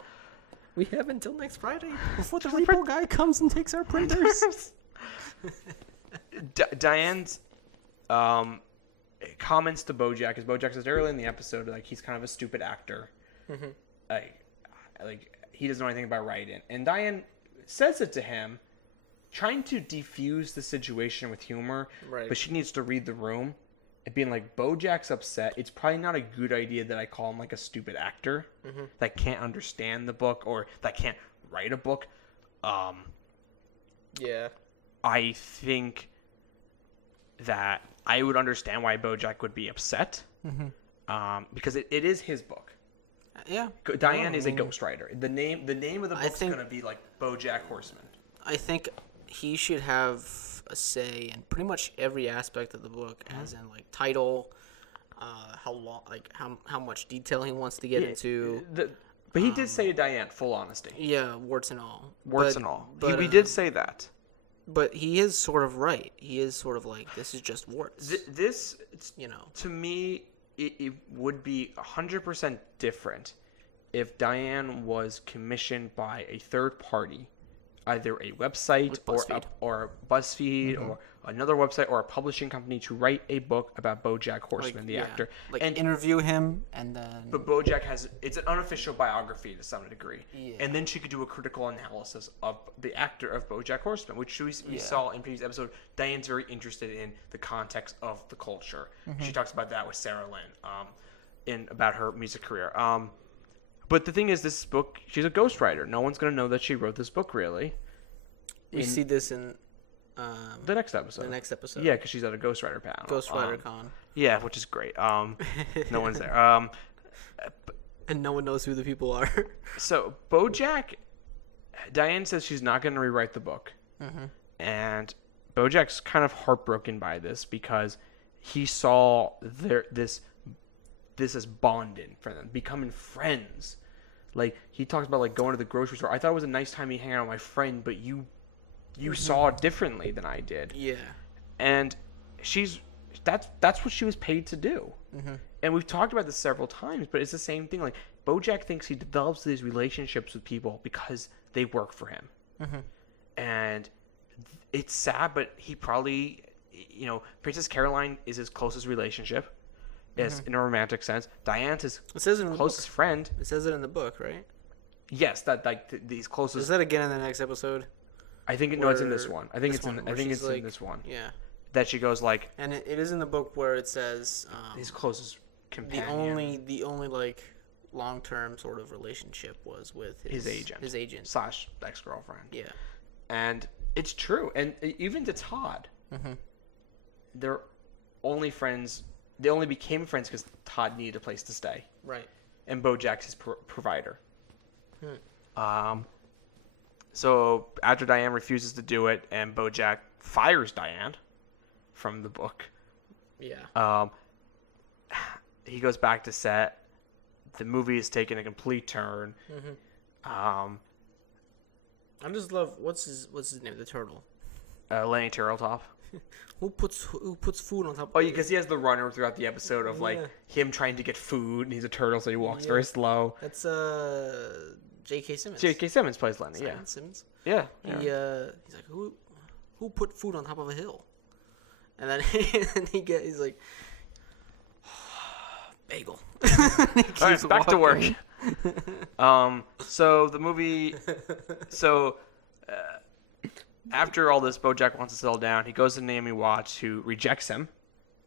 We have until next Friday before the repo guy comes and takes our printers. Diane's comments to BoJack, because BoJack says early in the episode, like, he's kind of a stupid actor. Like he doesn't know anything about writing, and Diane says it to him, trying to defuse the situation with humor. Right. But she needs to read the room, and being like, BoJack's upset. It's probably not a good idea that I call him like a stupid actor that can't understand the book or that can't write a book. Yeah. I think that I would understand why BoJack would be upset, because it is his book. Yeah. Diane is a ghostwriter. The name of the book's going to be like BoJack Horseman. I think he should have a say in pretty much every aspect of the book, as in like title, how long, like how much detail he wants to get into. But he did say to Diane, full honesty. Yeah, warts and all. Warts and all. But we did say that. But he is sort of right. He is sort of like, this is just warts. This, you know. to me, it would be 100% different if Diane was commissioned by a third party, either a website or BuzzFeed or another website or a publishing company, to write a book about BoJack Horseman, the actor, and interview him, and then. But BoJack it's an unofficial biography to some degree, Yeah. and then she could do a critical analysis of the actor of BoJack Horseman, which we saw in previous episode. Diane's very interested in the context of the culture. She talks about that with Sarah Lynn, about her music career. But the thing is, this book, she's a ghostwriter. No one's going to know that she wrote this book, really. We see this in the next episode. Yeah, because she's at a ghostwriter panel. Ghostwriter Con. Yeah, which is great. No one's there. And no one knows who the people are. So, BoJack, Diane says she's not going to rewrite the book. And BoJack's kind of heartbroken by this because he saw this as bonding for them, becoming friends. Like, he talks about, like, going to the grocery store. I thought it was a nice time hanging out with my friend, but you saw it differently than I did. Yeah. And that's what she was paid to do. And we've talked about this several times, but it's the same thing. Like, BoJack thinks he develops these relationships with people because they work for him. And it's sad, but he probably, Princess Caroline is his closest relationship. Yes, in a romantic sense. Diane's his closest friend. It says it in the book, right? Yes, that these closest. Is that again in the next episode? I think it's in this one. I think it's in this one. Yeah. That she goes like. And it is in the book where it says his closest companion. The only like long-term sort of relationship was with his agent. His agent / ex-girlfriend. Yeah. And it's true, and even to Todd, they're only friends. They only became friends because Todd needed a place to stay. Right. And BoJack's his provider. So after Diane refuses to do it, and BoJack fires Diane from the book. Yeah. He goes back to set. The movie is taking a complete turn. I just love what's his name? The turtle. Lenny Turtletop. Who puts food on top? Oh, yeah, because he has the runner throughout the episode of like him trying to get food, and he's a turtle, so he walks very slow. That's J.K. Simmons. J.K. Simmons plays Lenny. Simon Simmons. Yeah. He's like, who put food on top of a hill? And then he's like, bagel. All right, back to work. So the movie. After all this, BoJack wants to settle down. He goes to Naomi Watts, who rejects him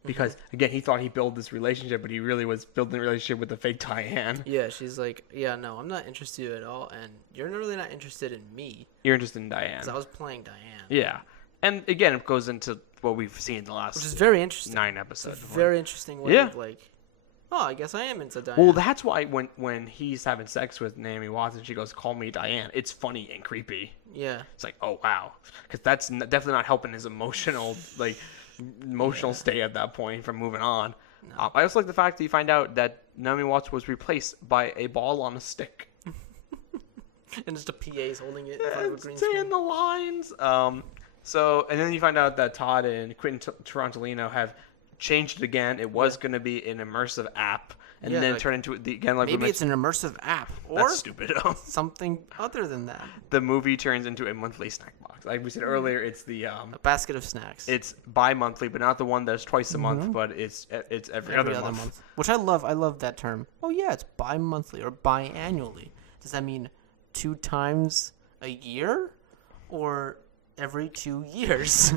because, again, he thought he built this relationship, but he really was building a relationship with the fake Diane. Yeah, she's like, yeah, no, I'm not interested at all, and you're really not interested in me. You're interested in Diane. Because I was playing Diane. Yeah. And, again, it goes into what we've seen in the last which is very interesting. 9 episodes. It's a very interesting way of, like, oh, I guess I am into Diane. Well, that's why when he's having sex with Naomi Watts and she goes, call me Diane, it's funny and creepy. Yeah. It's like, oh, wow. Because that's definitely not helping his emotional state at that point from moving on. No. I also like the fact that you find out that Naomi Watts was replaced by a ball on a stick. And just a PA's holding it in front of a green screen. Saying the lines. And then you find out that Todd and Quentin Tarantino have changed it again. It was going to be an immersive app, and then turn into again like maybe it's an immersive app or that's stupid. Something other than that. The movie turns into a monthly snack box. Like we said earlier, it's the a basket of snacks. It's bi-monthly, but not the one that's twice a month, but it's every other month. Which I love. I love that term. Oh yeah, it's bi-monthly or biannually. Does that mean 2 times a year, or every 2 years?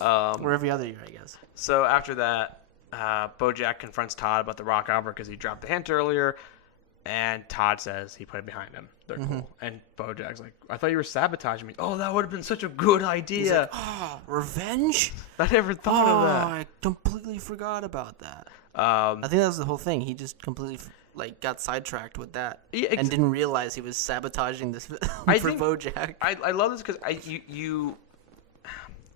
Or every other year, I guess. So after that, BoJack confronts Todd about the rock opera because he dropped the hint earlier, and Todd says he put it behind him. They're cool. And BoJack's like, I thought you were sabotaging me. Oh, that would have been such a good idea. He's like, oh, revenge? I never thought of that. I completely forgot about that. I think that was the whole thing. He just completely got sidetracked with that and didn't realize he was sabotaging this for BoJack. I love this because you.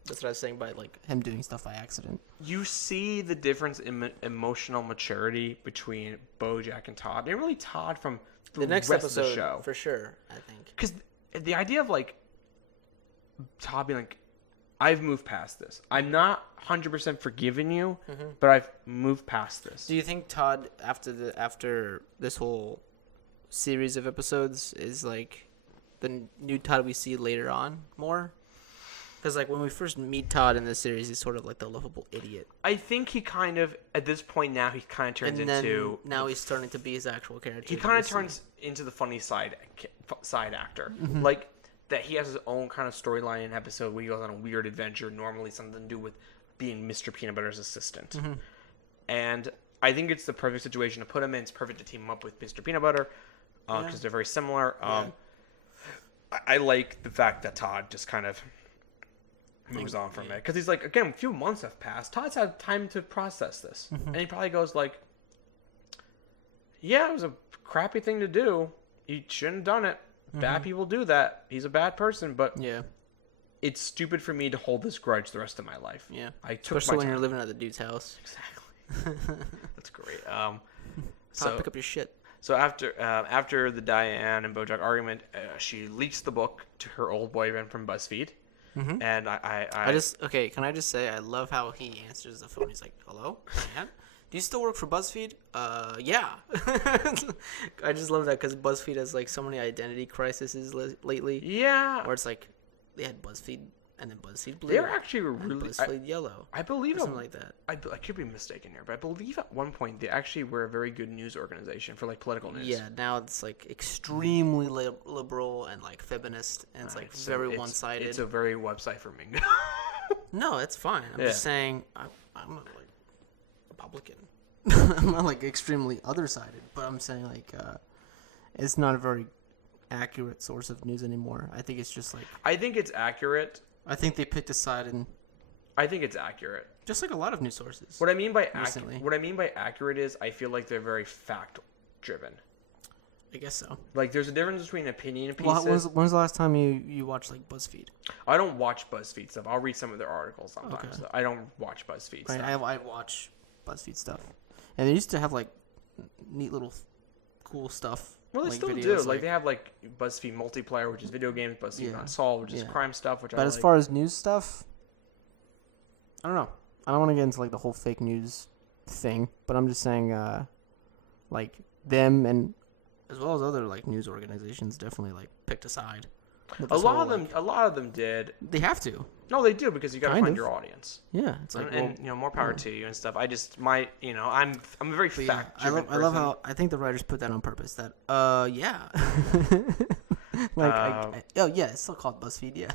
That's what I was saying by him doing stuff by accident. You see the difference in emotional maturity between BoJack and Todd, and really Todd from the next episode of the show for sure. I think because the idea of Todd being like, I've moved past this. I'm not 100% forgiving you, but I've moved past this. Do you think Todd, after this whole series of episodes, is like the new Todd we see later on more? Because like when we first meet Todd in this series, he's sort of like the lovable idiot. I think he kind of, at this point now, he kind of turns and then into... now he's starting to be his actual character. He kind of turns into the funny side actor. Like, that he has his own kind of storyline in episode where he goes on a weird adventure, normally something to do with being Mr. Peanut Butter's assistant. And I think it's the perfect situation to put him in. It's perfect to team him up with Mr. Peanut Butter because they're very similar. I like the fact that Todd just kind of moves on from it. Because he's like, again, a few months have passed. Todd's had time to process this. And he probably goes like, yeah, it was a crappy thing to do. You shouldn't have done it. Bad people do that. He's a bad person, but it's stupid for me to hold this grudge the rest of my life. Yeah. I took Especially my when time. you're living at the dude's house. Exactly. That's great. So pick up your shit. So after the Diane and BoJack argument, she leaks the book to her old boyfriend from BuzzFeed. And Can I just say I love how he answers the phone. He's like, "Hello, Diane? Do you still work for BuzzFeed?" Yeah. I just love that because BuzzFeed has like so many identity crises lately. Yeah. Where it's like they had BuzzFeed and then BuzzFeed Blue. They're actually really BuzzFeed Yellow. I believe something like that. I could be mistaken here, but I believe at one point they actually were a very good news organization for like political news. Yeah. Now it's like extremely liberal and like feminist, and it's like very one-sided. It's a very website for Mingo. No, it's fine. I'm just saying I'm like Republican. I'm not like extremely other-sided, but I'm saying like it's not a very accurate source of news anymore. I think it's just like I think it's accurate. I think they picked a side, and I think it's accurate. Just like a lot of news sources. What I mean by accurate is I feel like they're very fact-driven. I guess so. Like there's a difference between opinion pieces. Well, when's the last time you watched like BuzzFeed? I don't watch BuzzFeed stuff. I'll read some of their articles sometimes. Okay. I don't watch BuzzFeed stuff. I watch BuzzFeed stuff, and they used to have like neat little cool stuff. Well, they like still videos, do. Like they have like BuzzFeed Multiplayer, which is video games. BuzzFeed Unsolved, which is crime stuff. But as far as news stuff, I don't know. I don't want to get into like the whole fake news thing, but I'm just saying, like them and as well as other like news organizations definitely like picked a side. A lot of them did. They have to. No, they do because you got to find your audience. Yeah, it's like and more power to you and stuff. I'm a very fact-driven person. I love how I think the writers put that on purpose. That it's still called BuzzFeed.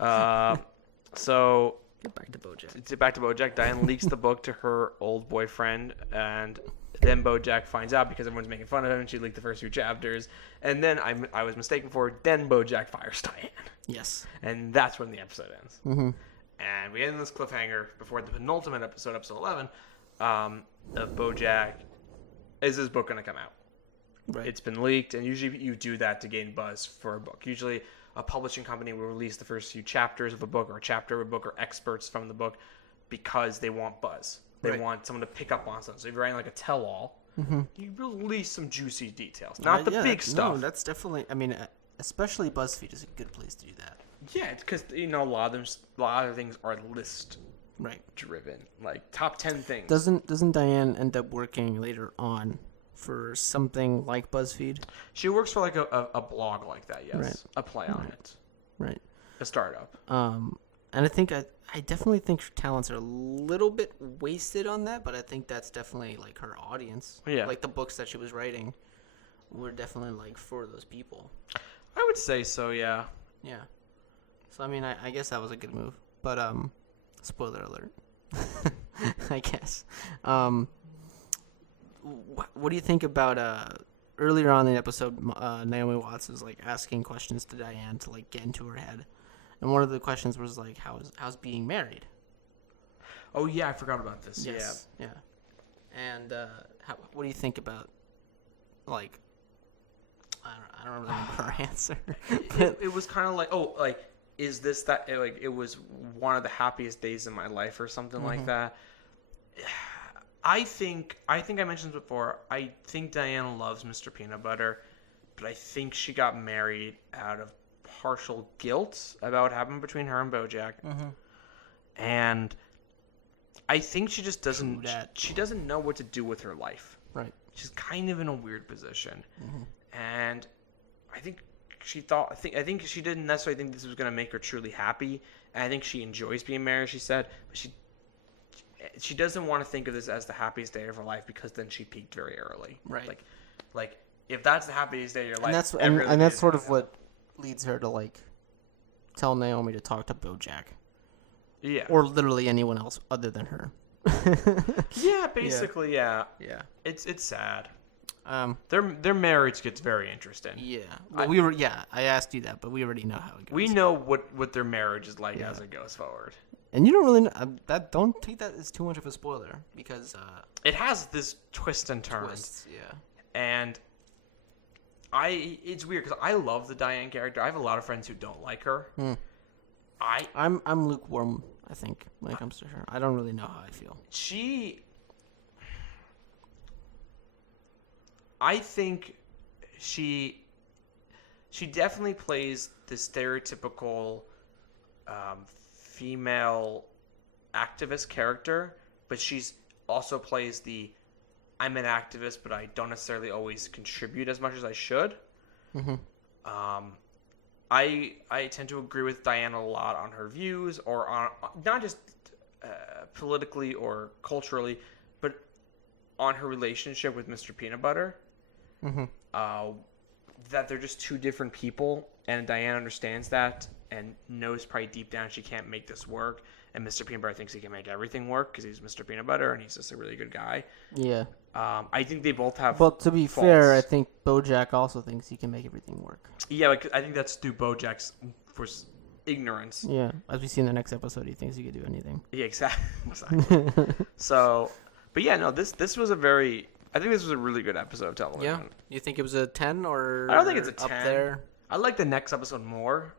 Yeah. So get back to BoJack. Back to BoJack. Diane leaks the book to her old boyfriend, and then BoJack finds out because everyone's making fun of him, and she leaked the first few chapters. And then I was mistaken for it. Then BoJack fires Diane. Yes. And that's when the episode ends. And we end this cliffhanger before the penultimate episode, episode 11, of BoJack. Is this book going to come out? Right. It's been leaked, and usually you do that to gain buzz for a book. Usually a publishing company will release the first few chapters of a book or a chapter of a book or excerpts from the book because they want buzz. They want someone to pick up on something. So if you're writing like a tell-all, you release some juicy details. Not the big stuff. No, that's definitely, I mean, especially BuzzFeed is a good place to do that. Yeah, because, a lot of things are list driven. Like top 10 things. Doesn't Diane end up working later on for something like BuzzFeed? She works for like a blog like that, yes. Right. A play on it. Right. A startup. And I definitely think her talents are a little bit wasted on that, but I think that's definitely like her audience. Yeah. Like the books that she was writing were definitely like for those people. I would say so, yeah. Yeah. So I mean, I guess that was a good move, but spoiler alert. I guess. What do you think about earlier on in the episode? Naomi Watts is like asking questions to Diane to like get into her head. And one of the questions was like, how's being married? Oh yeah, I forgot about this. Yes. Yeah. And what do you think about like? I don't remember her answer. It was kind of like, is this that? Like, it was one of the happiest days in my life or something like that. I think I mentioned before. I think Diane loves Mr. Peanut Butter, but I think she got married out of partial guilt about what happened between her and BoJack, and I think she just doesn't. She doesn't know what to do with her life. Right. She's kind of in a weird position, and I think she thought. I think she didn't necessarily think this was going to make her truly happy, and I think she enjoys being married. She said, but she doesn't want to think of this as the happiest day of her life because then she peaked very early. Right. Like if that's the happiest day of your life, and that's sort of what leads her to like tell Naomi to talk to BoJack. Yeah. Or literally anyone else other than her. Yeah, basically, yeah. Yeah. It's sad. Their marriage gets very interesting. Yeah. Well, I asked you that, but we already know how it goes. We know what their marriage is like as it goes forward. And you don't really know, don't take that as too much of a spoiler because it has this twist and turns. Twists, yeah. And it's weird because I love the Diane character. I have a lot of friends who don't like her. I'm lukewarm, I think, when it comes to her. I don't really know how I feel. I think she definitely plays the stereotypical female activist character, but she's also plays the I'm an activist, but I don't necessarily always contribute as much as I should. I tend to agree with Diane a lot on her views, or on not just politically or culturally, but on her relationship with Mr. Peanut Butter. That they're just two different people, and Diane understands that and knows probably deep down she can't make this work. And Mr. Peanut Butter thinks he can make everything work because he's Mr. Peanut Butter and he's just a really good guy. Yeah. I think they both have. But to be faults. fair, I think BoJack also thinks he can make everything work. Yeah, I think that's through BoJack's ignorance. Yeah, as we see in the next episode, he thinks he could do anything. Yeah, exactly. So, but yeah, no, this was I think this was a really good episode of television. Yeah. You think it was a 10 or? I don't think it's a 10. Up there. I like the next episode more.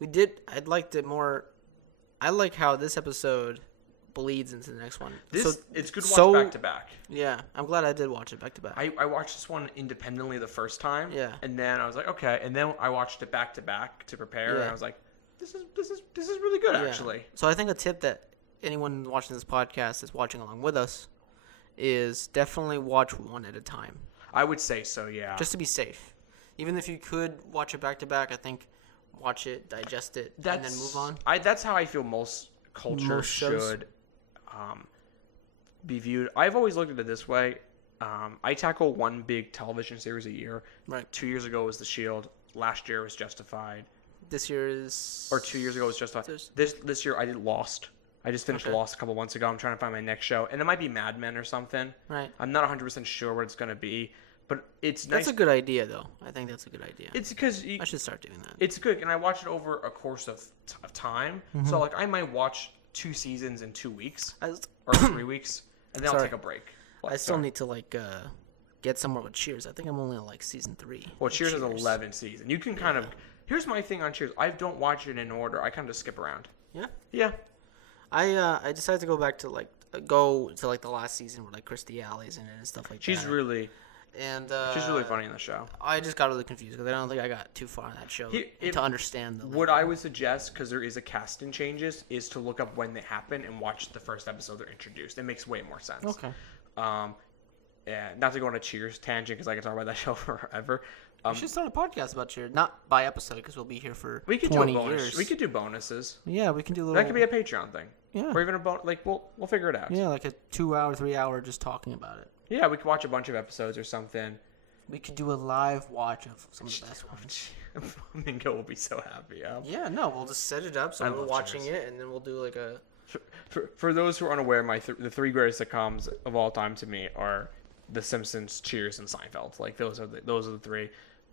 I'd liked it more. I like how this episode bleeds into the next one. It's good to watch back to back. Yeah, I'm glad I did watch it back to back. I watched this one independently the first time. Yeah. And then I was like, okay. And then I watched it back to back to prepare, and I was like, this is really good actually. So I think a tip that anyone watching this podcast is watching along with us is definitely watch one at a time. I would say so, yeah. Just to be safe. Even if you could watch it back to back, I think watch it, digest it, and then move on. That's how I feel most cultures should be viewed. I've always looked at it this way. I tackle one big television series a year. Right. 2 years ago was The Shield. Last year was Justified. This year is... Or 2 years ago was Justified. This year I did Lost. I just finished Lost a couple months ago. I'm trying to find my next show. And it might be Mad Men or something. Right. I'm not 100% sure what it's going to be. But it's nice. That's a good idea, though. I think that's a good idea. It's because... I should start doing that. It's good. And I watch it over a course of time. Mm-hmm. So, I might watch 2 seasons in 2 weeks. Or 3 weeks. And then I'll take a break. I still need to, get somewhere with Cheers. I think I'm only on, season 3. Well, Cheers is 11 seasons. You can kind of... Here's my thing on Cheers. I don't watch it in order. I kind of skip around. Yeah? Yeah. I decided to go back to, the last season where, Kirstie Alley's in it and stuff like that. She's really... And she's really funny in the show. I just got really confused because I don't think I got too far in that show to understand the. What I would suggest, because there is a casting changes, is to look up when they happen and watch the first episode they're introduced. It makes way more sense. Okay. Yeah, not to go on a Cheers tangent because I can talk about that show forever. We should start a podcast about Cheers, not by episode because we'll be here for 20 years. We could do bonuses. Yeah, we can do a little. That could be a Patreon thing. Yeah. Or even we'll figure it out. Yeah, like a 2-hour, 3-hour just talking about it. Yeah, we could watch a bunch of episodes or something. We could do a live watch of some of the best ones. Mingo will be so happy. Yeah, no, we'll just set it up so we're watching it, and then we'll do a... For those who are unaware, the 3 greatest sitcoms of all time to me are The Simpsons, Cheers, and Seinfeld. Those are the 3.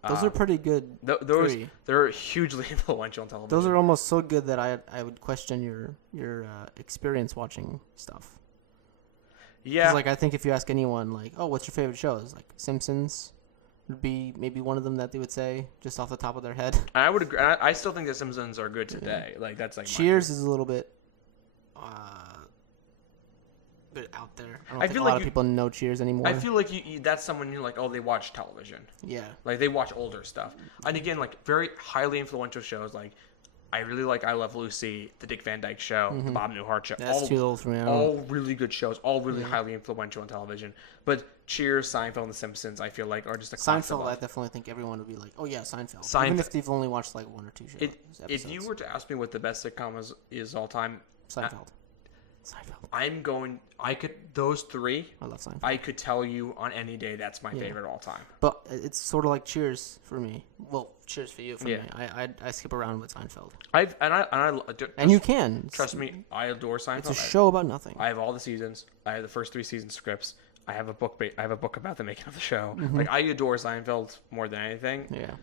Those are pretty good. They're hugely influential on television. Those are almost so good that I would question your experience watching stuff. Yeah. I think if you ask anyone, what's your favorite shows? Simpsons would be maybe one of them that they would say just off the top of their head. I would agree. I still think The Simpsons are good today. Cheers is a little bit bit out there. I I don't think feel a like lot of people know Cheers anymore. I feel like you that's someone you're like, oh, they watch television. Yeah. Like they watch older stuff. And again, like very highly influential shows. Like I really like I Love Lucy, the Dick Van Dyke Show, the Bob Newhart Show. That's too old for me. All really good shows, all really highly influential on television. But Cheers, Seinfeld, and The Simpsons, I feel like are just a class Seinfeld, above. I definitely think everyone would be like, oh yeah, Seinfeld. Seinfeld. Even if they've only watched like one or two shows. If you were to ask me what the best sitcom is all time, Seinfeld. Those three, I love Seinfeld. I could tell you on any day that's my favorite all time. But it's sort of like Cheers for me. Well, Cheers for you for Yeah. me. I skip around with Seinfeld. And you can. Trust me, I adore Seinfeld. It's a show about nothing. I have all the seasons. I have the first 3 season scripts. I have a book. I have a book about the making of the show. Like I adore Seinfeld more than anything. Yeah.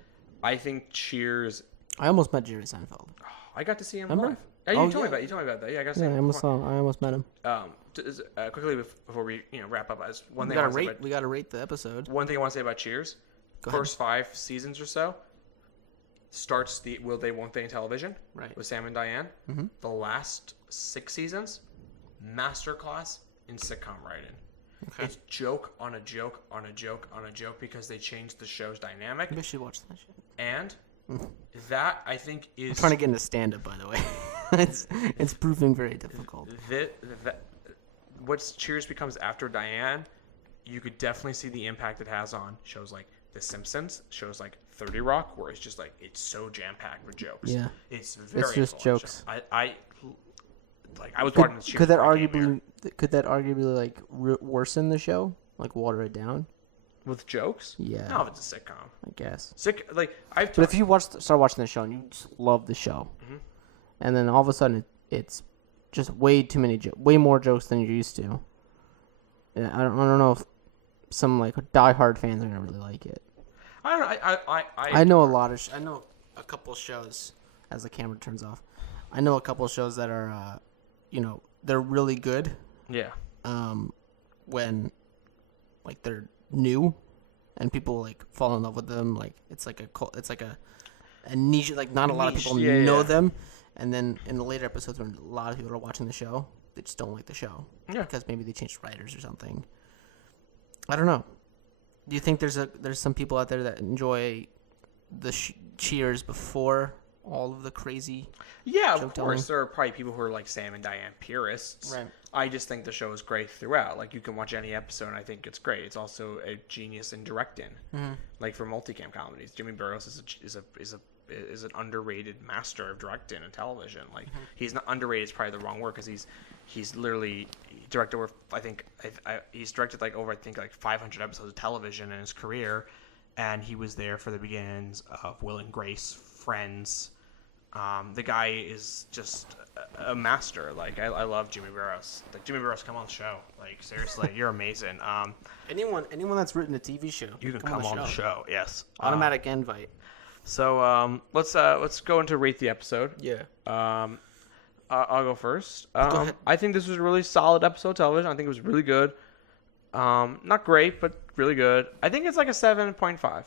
I think Cheers. I almost met Jerry Seinfeld. I got to see him Remember? live. Yeah, you told me about that. Yeah, I got to see him. I almost met him. Quickly before we wrap up, as one We thing gotta rate the episode. One thing I want to say about Cheers. Go ahead. First 5 seasons or so starts the will they won't they in television Right. with Sam and Diane. Mm-hmm. The last 6 seasons, masterclass in sitcom writing. Okay. It's joke on a joke on a joke on a joke because they changed the show's dynamic. Maybe I should watch that shit. And that I think is I'm trying to get into stand-up, by the way. it's proving very difficult. What Cheers becomes after Diane, you could definitely see the impact it has on shows like The Simpsons, shows like 30 Rock, where it's just like it's so jam-packed with jokes. Yeah, it's very it's just influential. jokes. I was watching this Cheers. Could that arguably like worsen the show, like water it down? With jokes? Yeah. No, if it's a sitcom. I guess. But if you start watching the show and you just love the show, and then all of a sudden it's just way too many way more jokes than you're used to. Yeah, I don't know if some like diehard fans are gonna really like it. I don't know. I know I know a couple shows as the camera turns off. I know a couple shows that are, they're really good. Yeah. When, like, they're new, and people like fall in love with them. Like it's like a niche. Like not a lot of people know them. And then in the later episodes, when a lot of people are watching the show, they just don't like the show because maybe they changed writers or something. I don't know. Do you think there's some people out there that enjoy the Cheers before all of the crazy? Yeah, of course. There are probably people who are like Sam and Diane purists. Right. I just think the show is great throughout. Like you can watch any episode, and I think it's great. It's also a genius in directing. Like for multicam comedies, Jimmy Burrows is an underrated master of directing in television. Like he's not underrated is probably the wrong word because he's literally directed over he's directed like 500 episodes of television in his career, and he was there for the beginnings of Will and Grace, Friends. The guy is just a master. Like I love Jimmy Burrows. Like Jimmy Burrows, come on the show. Like seriously, you're amazing. Anyone that's written a TV show, you can come on the show. Yes, automatic invite. So let's go into rate the episode. Yeah. I'll go first. Go ahead. I think this was a really solid episode of television. I think it was really good. Not great, but really good. I think it's like a 7.5.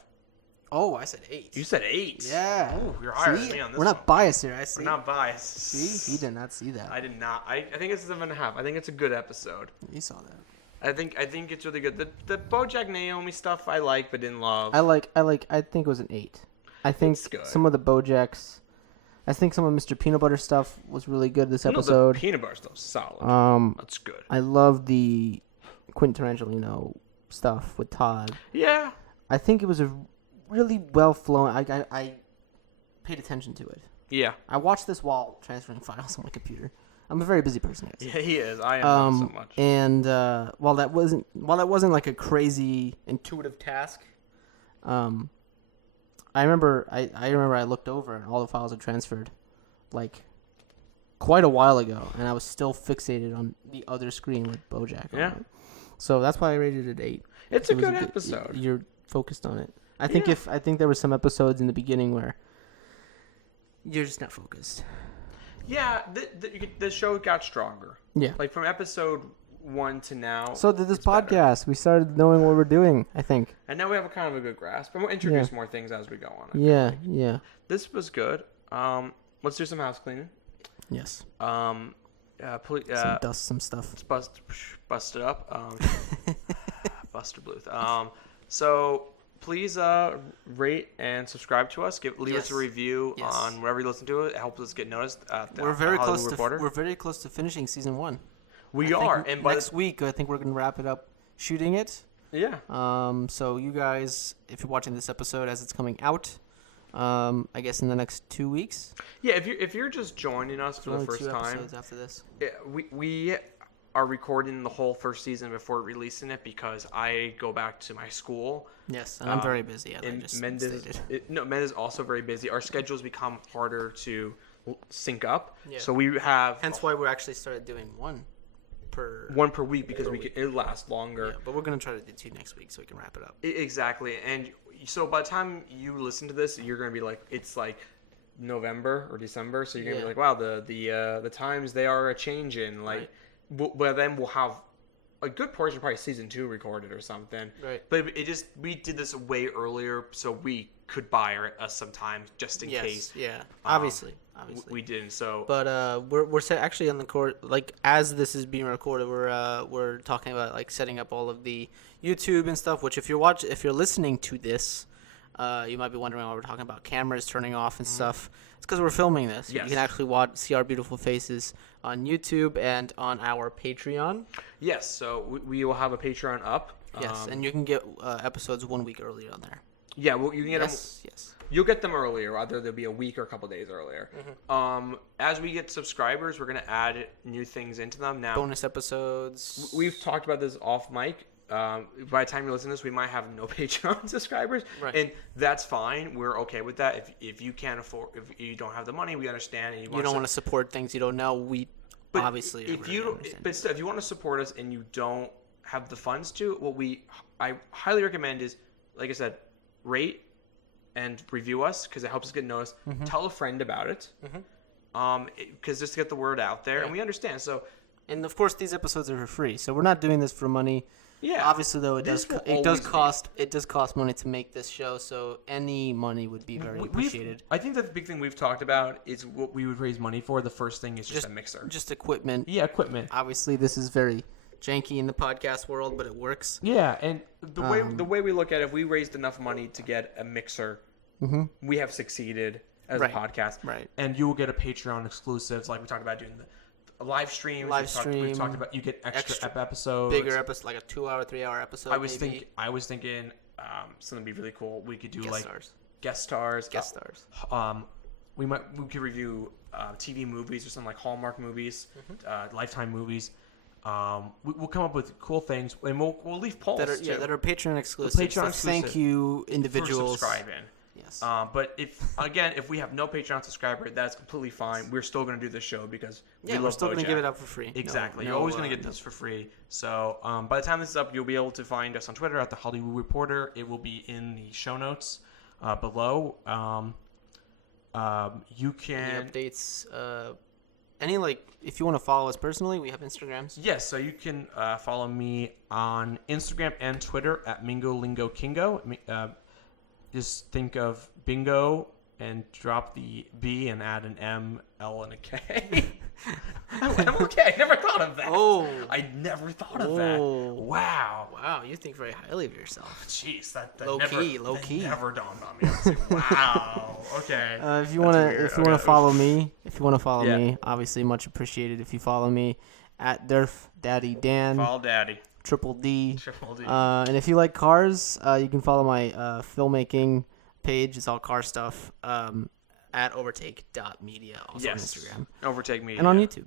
Oh, I said 8. You said 8. Yeah. Ooh, you're higher than me on this. We're not biased here. I see. We're not biased. See, he did not see that. I did not. I think it's a 7.5. I think it's a good episode. You saw that. I think it's really good. The BoJack Naomi stuff I like but didn't love. I think it was an 8. I think some of the BoJacks. I think some of Mr. Peanut Butter stuff was really good this episode. The peanut butter stuff's solid. That's good. I love the Quentin Tarantino stuff with Todd. Yeah. I think it was a really well flown. I paid attention to it. Yeah. I watched this while transferring files on my computer. I'm a very busy person, guys. Yeah, he is. I am not so much. And while that wasn't like a crazy intuitive task, I remember I looked over and all the files had transferred, like quite a while ago, and I was still fixated on the other screen with BoJack. Yeah. On it. So that's why I rated it 8. It's a good episode. You're focused on it. I think there were some episodes in the beginning where you're just not focused. Yeah, the show got stronger. Yeah. Like from episode 1 to now. So did this podcast. We started knowing what we're doing, I think. And now we have a kind of a good grasp. And we'll introduce more things as we go on. Yeah. This was good. Let's do some house cleaning. Yes. Please, some stuff. Let's bust it up. Buster Bluth. So please rate and subscribe to us. Leave us a review on wherever you listen to it. It helps us get noticed. We're very close to We're very close to finishing season 1. We are, and by next week I think we're gonna wrap it up, shooting it. Yeah. So you guys, if you're watching this episode as it's coming out, I guess in the next 2 weeks. Yeah, if you're just joining us for the first time, episodes after this. We are recording the whole first season before releasing it because I go back to my school. Yes, and I'm very busy. As I just stated. Mendes also very busy. Our schedules become harder to sync up. Yeah. So we have. Hence why we actually started doing one per week because it lasts longer. Yeah, but we're gonna try to do 2 next week so we can wrap it up. Exactly, and so by the time you listen to this, you're gonna be like, it's like November or December, so you're gonna be like, wow, the times they are a changing. Like, but then we'll have a good portion, probably season 2 recorded or something. Right. But we did this way earlier, so we could buy us some time just in case. Yeah. Obviously. We didn't. So. But we're actually on the court. Like as this is being recorded, we're talking about like setting up all of the YouTube and stuff. Which if you're listening to this, you might be wondering why we're talking about cameras turning off and stuff. It's because we're filming this. Yes. You can actually see our beautiful faces on YouTube and on our Patreon. Yes. So we will have a Patreon up. Yes, and you can get episodes 1 week earlier on there. Yeah, well, you can get them. Yes. You'll get them earlier. Either they'll be a week or a couple days earlier. Mm-hmm. As we get subscribers, we're gonna add new things into them. Now, bonus episodes. We've talked about this off mic. By the time you listen to this, we might have no Patreon subscribers, and that's fine. We're okay with that. If you can't afford, if you don't have the money, we understand. And you don't want to support things you don't know. But obviously, if you want to support us and you don't have the funds to, what I highly recommend is, like I said, rate and review us because it helps us get noticed. Mm-hmm. Tell a friend about it, because just to get the word out there, and we understand. So, and of course, these episodes are for free, so we're not doing this for money. Yeah, obviously, though, it does cost money to make this show, so any money would be very appreciated. I think that the big thing we've talked about is what we would raise money for. The first thing is just a mixer, just equipment. Yeah, equipment. Obviously, this is very janky in the podcast world, but it works. Yeah, and the way we look at it, if we raised enough money to get a mixer, we have succeeded as a podcast. Right. And you will get a Patreon exclusives, like we talked about doing the live streams. We've talked about you get extra episodes, bigger episode, like a 2-hour, 3-hour episode. I was thinking something would be really cool. We could do guest stars. We could review TV movies or something like Hallmark movies, Lifetime movies. We'll come up with cool things, and we'll leave polls that are Patreon exclusive. Thank you, individuals, for subscribing. Yes. But if we have no Patreon subscriber, that's completely fine. We're still going to do this show because we're still going to give it up for free. Exactly. You're always going to get this for free. So by the time this is up, you'll be able to find us on Twitter at the Hollywoo Reporter. It will be in the show notes below. You can any updates. If you want to follow us personally, we have Instagrams. Yes, so you can follow me on Instagram and Twitter at Mingo Lingo Kingo. Just think of bingo and drop the B and add an M, L, and a K. I'm okay. I never thought of that. Oh. I never thought of that. Wow. Wow, you think very highly of yourself. Jeez, that low key. Never dawned on me. I was like, wow. Okay. If you want to follow me, obviously much appreciated if you follow me at Derf Daddy Dan. Follow Daddy. Triple D. Triple D. And if you like cars, you can follow my filmmaking page. It's all car stuff. At overtake.media, also on Instagram. Overtake Media. And on YouTube.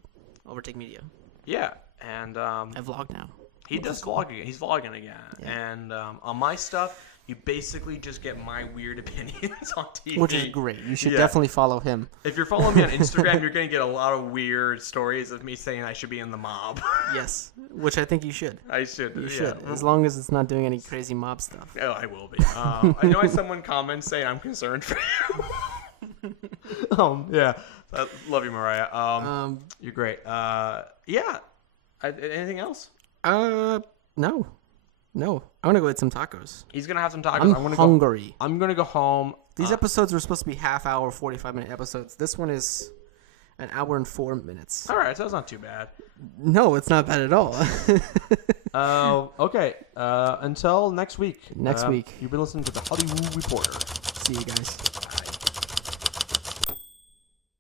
Overtake Media. Yeah. And I vlog now. He does vlog again. He's vlogging again. Yeah. And on my stuff, you basically just get my weird opinions on TV. Which is great. You should definitely follow him. If you're following me on Instagram, you're going to get a lot of weird stories of me saying I should be in the mob. Yes. Which I think you should. I should. You should. As long as it's not doing any crazy mob stuff. Oh, I will be. I know I someone comments saying I'm concerned for you. Yeah. Love you, Mariah. You're great. Yeah. Anything else? No. I want to go eat some tacos. He's going to have some tacos. I'm hungry. I'm going to go home. These episodes were supposed to be half-hour, 45-minute episodes. This one is An hour and 4 minutes. All right, so that's not too bad. No, it's not bad at all. Okay. Until next week. Next week. You've been listening to the Hollywoo Reporter. See you guys.